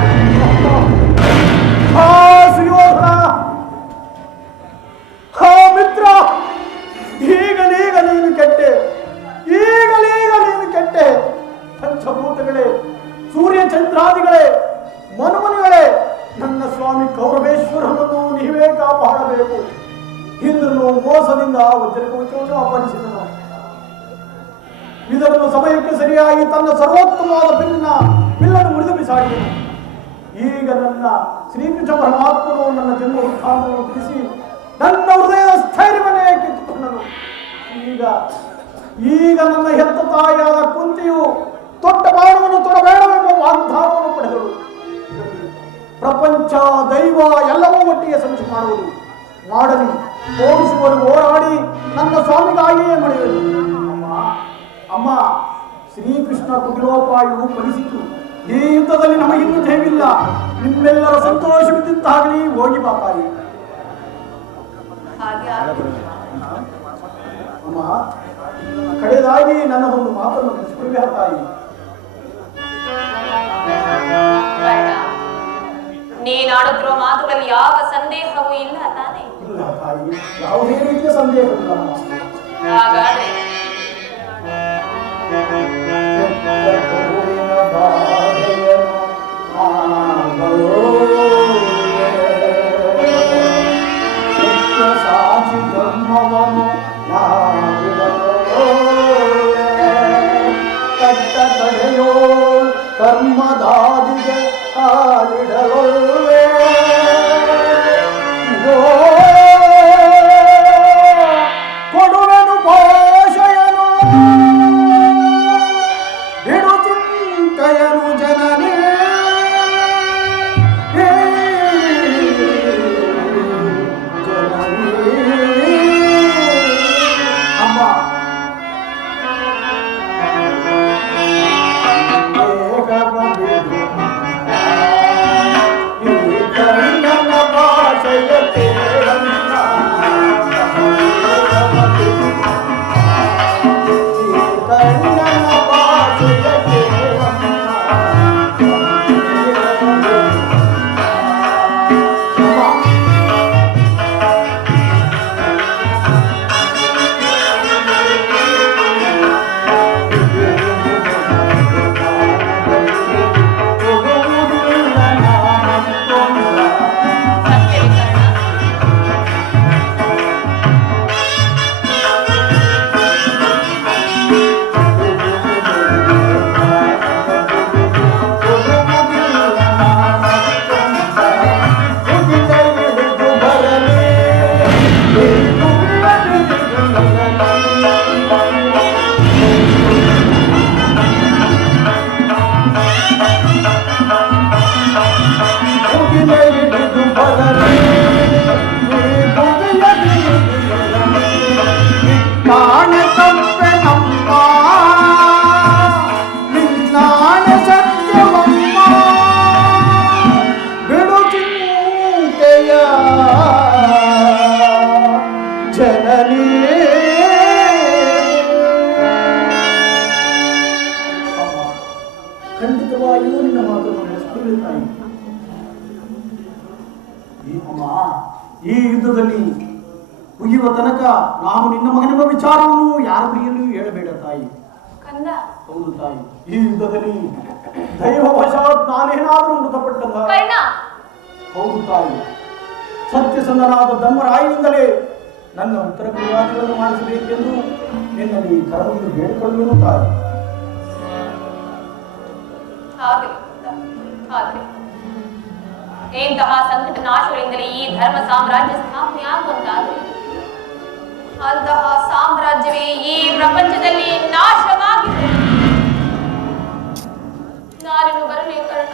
ಮಿತ್ರ, ಈಗಲೀಗ ನೀನು ಕೆಟ್ಟೆ, ಪಂಚಭೂತಗಳೇ, ಸೂರ್ಯ ಚಂದ್ರಾದಿಗಳೇ, ಮನುಮನಿಗಳೇ, ನನ್ನ ಸ್ವಾಮಿ ಕೌರವೇಶ್ವರನನ್ನು ನೀವೇ ಕಾಪಾಡಬೇಕು. ಇಂದ್ರನು ಮೋಸದಿಂದ ವಜ್ರಕವಚವನ್ನು ಅಪಹರಿಸಿದನು. ಇದನ್ನು ಸಮಯಕ್ಕೆ ಸರಿಯಾಗಿ ತನ್ನ ಸರ್ವೋತ್ತಮವಾದ ಬಿಲ್ಲನ್ನು ಮುರಿದು ಬಿಸಾಡಿದನು. ಈಗ ನನ್ನ ಶ್ರೀಕೃಷ್ಣ ಪರಮಾತ್ಮನು ನನ್ನ ಜನ್ಮ ವೃತ್ತಾಂತವನ್ನು ತಿಳಿಸಿ ನನ್ನ ಹೃದಯದ ಸ್ಥೈರ್ಯವನ್ನೇ ಕಿತ್ತುಕೊಂಡನು. ಈಗ ನನ್ನ ಹೆತ್ತ ತಾಯಿಯಾದ ಕುಂತಿಯು ದೊಡ್ಡ ಬಾಣವನ್ನು ತೊಡಬೇಡವೆಂಬ ವಾಗ್ದಾನವನ್ನು ಪಡೆದಳು. ಪ್ರಪಂಚ ದೈವ ಎಲ್ಲವೂ ಒಟ್ಟಿಗೆ ಸಂಚು ಮಾಡಲಿ, ಓಡಿಸುವವರೆಗೂ ಹೋರಾಡಿ ನನ್ನ ಸ್ವಾಮಿಗಾಗಿಯೇ ಮಳೆಯಲು. ಅಮ್ಮ, ಶ್ರೀಕೃಷ್ಣ ಕುಟಿಲೋಪಾಯವು ಫಲಿಸಿತು. ಈ ಯುದ್ಧದಲ್ಲಿ ನಮಗಿನ್ನೂ ಜಯವಿಲ್ಲ. ನಿಮ್ಮೆಲ್ಲರ ಸಂತೋಷವಿದ್ದಂತಾಗಲಿ. ಹೋಗಿ ಬಾ ತಾಯಿ. ಅಮ್ಮ, ಕಡೆಯದಾಗಿ ನನ್ನದೊಂದು ಮಾತನ್ನು ನೆನೆಸಿಕೊಳ್ಳುವ ತಾಯಿ. ನೀನಾಡುತ್ತಿರುವ ಮಾತುಗಳಲ್ಲಿ ಯಾವ ಸಂದೇಹವೂ ಇಲ್ಲ ತಾನೇ? ಇಲ್ಲ ತಾಯಿ, ಯಾವುದೇ ರೀತಿಯ ಸಂದೇಹವಿಲ್ಲ. ಹಾಗಾದ್ರೆ ಸಾಕ್ಷಿ ಧರ್ಮವನ್ನು ಕಟ್ಟ ತಡೆಯೋ ಕರ್ಮದಾದಿಗೆ ಕಾಲಿಡಲೊಲ್ಲೆ. ಕೊಡುವೆನು ಭಾಷೆ ತಾಯಿ. ಅಮ್ಮ, ಈ ಯುದ್ಧದಲ್ಲಿ ಮುಗಿಯುವ ತನಕ ನಾನು ನಿನ್ನ ಮಗನೆಂಬ ವಿಚಾರವನ್ನು ಯಾರ ಬಳಿಯಲ್ಲೂ ಹೇಳಬೇಡ ತಾಯಿ. ಕಂದ, ಹೌದು ತಾಯಿ, ಈ ಯುದ್ಧದಲ್ಲಿ ದೈವವಶಾತ್ ನಾನೇನಾದರೂ ಮೃತಪಟ್ಟಲ್ಲ. ಕರ್ಣ, ಹೌದು ತಾಯಿ, ಸತ್ಯಸಂಧನಾದ ಧರ್ಮರಾಯನಿಂದಲೇ ನನ್ನ ಉತ್ತರ ಕ್ರಿಯಾದಿಗಳನ್ನು ಮಾಡಿಸಬೇಕೆಂದು ನಿನ್ನಲ್ಲಿ ಕರವನ್ನು ಬೇಡಿಕೊಳ್ಳುವೆನು ತಾಯಿ. ಆಗಲಿ ಆಗಲಿ. ಇಂತಹ ಸಂಕಟ ನಾಶಗಳಿಂದಲೇ ಈ ಧರ್ಮ ಸಾಮ್ರಾಜ್ಯ ಸ್ಥಾಪನೆ ಆಗುವಂತಾದರೆ ಅಂತಹ ಸಾಮ್ರಾಜ್ಯವೇ ಈ ಪ್ರಪಂಚದಲ್ಲಿ ನಾಶವಾಗಿದೆ. ನಾನಿನ್ನು ಬರಲೇ ಕರ್ಣ?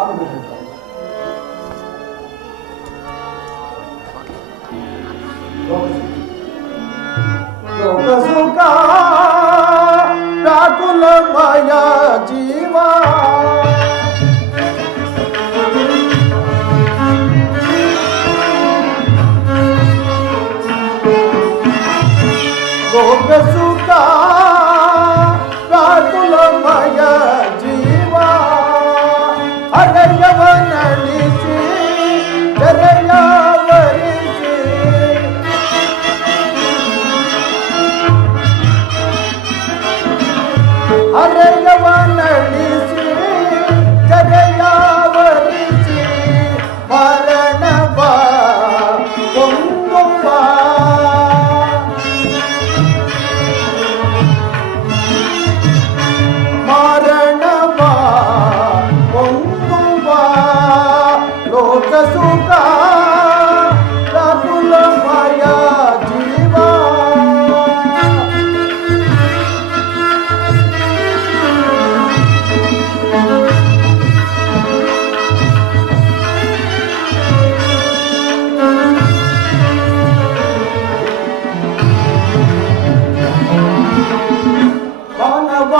ಆಗಬೇಕು ತಾಯಿ. ಲೋಕ ಸುಖ ವ್ಯಾಕುಲಮಯ ಜೀವ ಲೋಕ ಸುಖ ವ್ಯಾಕುಲಮಯ ಜೀವ ಹರೆಯವನಳಿಸಿ ಜರೆಯವರಿಸಿ ಹರೆಯವನಳಿಸಿ ಜರೆಯವರಿಸಿ ಮರಣವ ಕೊಂದುವ ಮರಣವ ಕೊಂದುವ ಲೋಕ ಸುಖ ವ್ಯಾಕುಲಮಯ ಜೀವ ಮಾನವ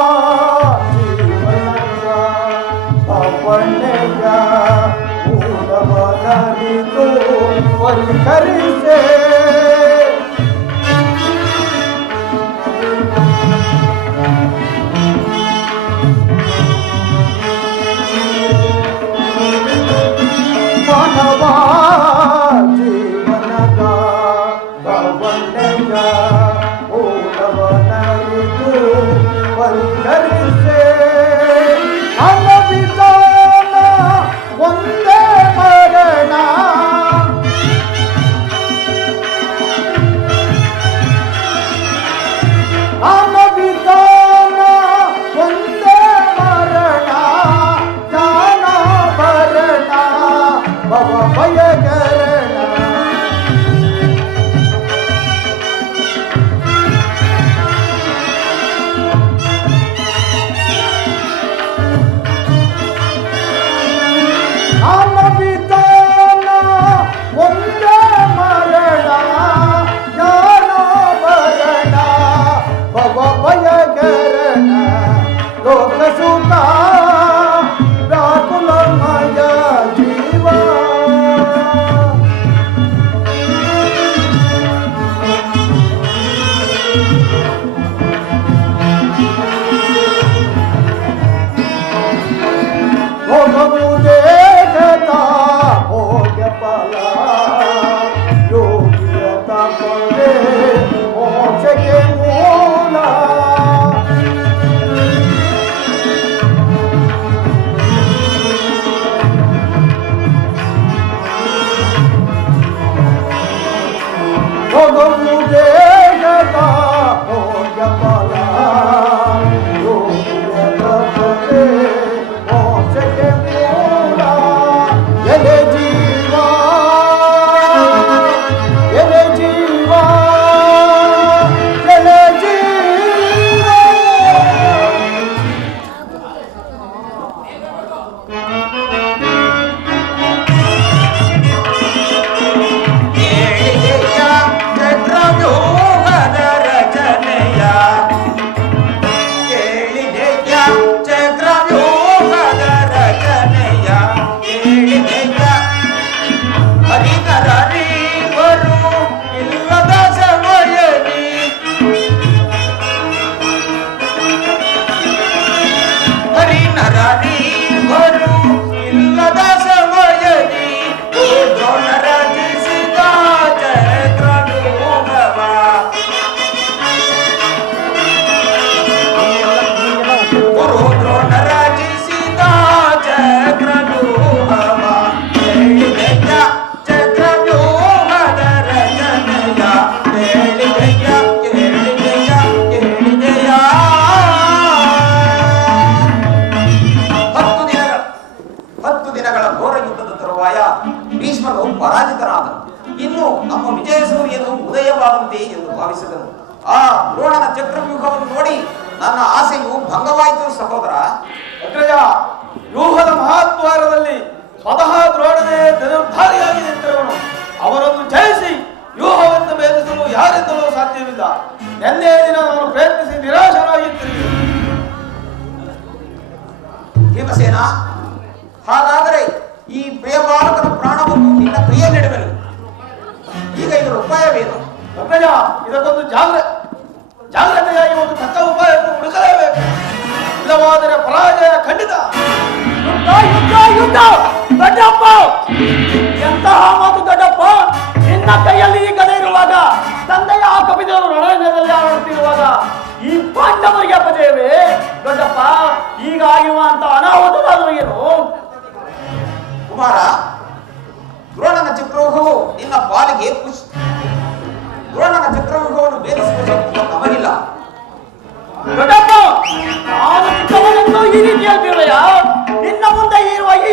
ಜೀವನದ ಪವನೆಯ ಮೂಲವನರಿತು ಪರಿಹರಿಸೆ ಮಾನವ ಜೀವನದ ಪವನೆಯ ಮೂಲವನರಿತು ಪರಿಹರಿಸೆ ಅನವಿಧಾನ ಒಂದೇ ಮರಣ ಅನವಿಧಾನ ಒಂದೇ ಮರಣ ಜ್ಞಾನ ಭರಣ ಭವ ಭಯಗರಣ ಅನವಿಧಾನ ಒಂದೇ ಮರಣ ಜ್ಞಾನ ಭರಣ ಭವ ಭಯಗರಣ ಲೋಕ ಸುಖ ವ್ಯಾಕುಲಮಯ ಜೀವ ಭೋಗವು ದೇಹದ 10 ದಿನಗಳ ಘೋರ ಯುದ್ಧದ ತರುವಾಯ ಭೀಷ್ಮನು ಪರಾಜಿತನಾದನು. ಇನ್ನು ನಮ್ಮ ವಿಜಯ ಸೂರ್ಯನು ಉದಯವಾದಂತೆ ಎಂದು ಭಾವಿಸಿದನು. ಆ ದ್ರೋಣನ ಚಕ್ರವ್ಯೂಹವನ್ನು ನೋಡಿ ನನ್ನ ಆಸೆಯು ಭಂಗವಾಯಿತು ಸಹೋದರ. ಅಗ್ರಜ, ವ್ಯೂಹದ ಮಹಾದ್ವಾರದಲ್ಲಿ ಸ್ವತಃ ದ್ರೋಣನೇ ಧನುರ್ಧಾರಿಯಾಗಿ ನಿಂತಿರುವನು. ಅವರನ್ನು ಜಯಿಸಿ ವ್ಯೂಹವನ್ನು ಭೇದಿಸಲು ಯಾರಿಂದಲೂ ಸಾಧ್ಯವಿಲ್ಲ. ನಿನ್ನೆ ದಿನ ನಾನು ಪ್ರಯತ್ನಿಸಿ ನಿರಾಶರಾಗಿದ್ದೀರಿ. ಭೀಮಸೇನ, ಹಾಗಾದರೆ ಈ ಪ್ರಿಯಬಾಲಕನ ಪ್ರಾಣವನ್ನು ನಿನ್ನ ಕೈಯಲ್ಲಿಡುವೆನು. ಈಗ ಇದರ ಉಪಾಯವೇನು? ಅಗ್ರಜ, ಇದಕ್ಕೊಂದು ಜಾಗ್ರತೆಯಾಗಿ ಒಂದು ತಕ್ಕ ಉಪಾಯವನ್ನು ಹುಡುಕಲೇಬೇಕು. ಇಲ್ಲವಾದರೆ ಪರಾಜಯ ಖಂಡಿತ. ದೊಡ್ಡಪ್ಪ, ಎಂತಹ ಮಾತು ದೊಡ್ಡಪ್ಪ! ನಿನ್ನ ಕೈಯಲ್ಲಿ ಈ ಗದೆ ಇರುವಾಗ, ತಂದೆಯ ಆ ಕಪಿದರು ರಣರಂಗದಲ್ಲಿ ಆಡುತ್ತಿರುವಾಗ ಈ ಪಾಂಡವರಿಗೆ ಅಪಜಯವೇ ದೊಡ್ಡಪ್ಪ? ಈಗ ಆಗಿರುವಂತ ಅನಾಹುತವಾದರೂ ಏನು? ಕುಮಾರ, ದ್ರೋಣನ ಚಕ್ರವ್ಯೂಹವು ನಿನ್ನ ಪಾಲಿಗೆ ದ್ರೋಣನ ಚಕ್ರವ್ಯೂಹವನ್ನು ಭೇದಿಸುವ ಶಕ್ತಿ ನಮಗಿಲ್ಲ. ದೊಡ್ಡಪ್ಪ, ನಾನು ಚಿಕ್ಕವನೆಂದು ಈ ರೀತಿಯಾಗಿರುವೆಯಾ? ನಿನ್ನ ಮುಂದೆ ಇರುವ ಈ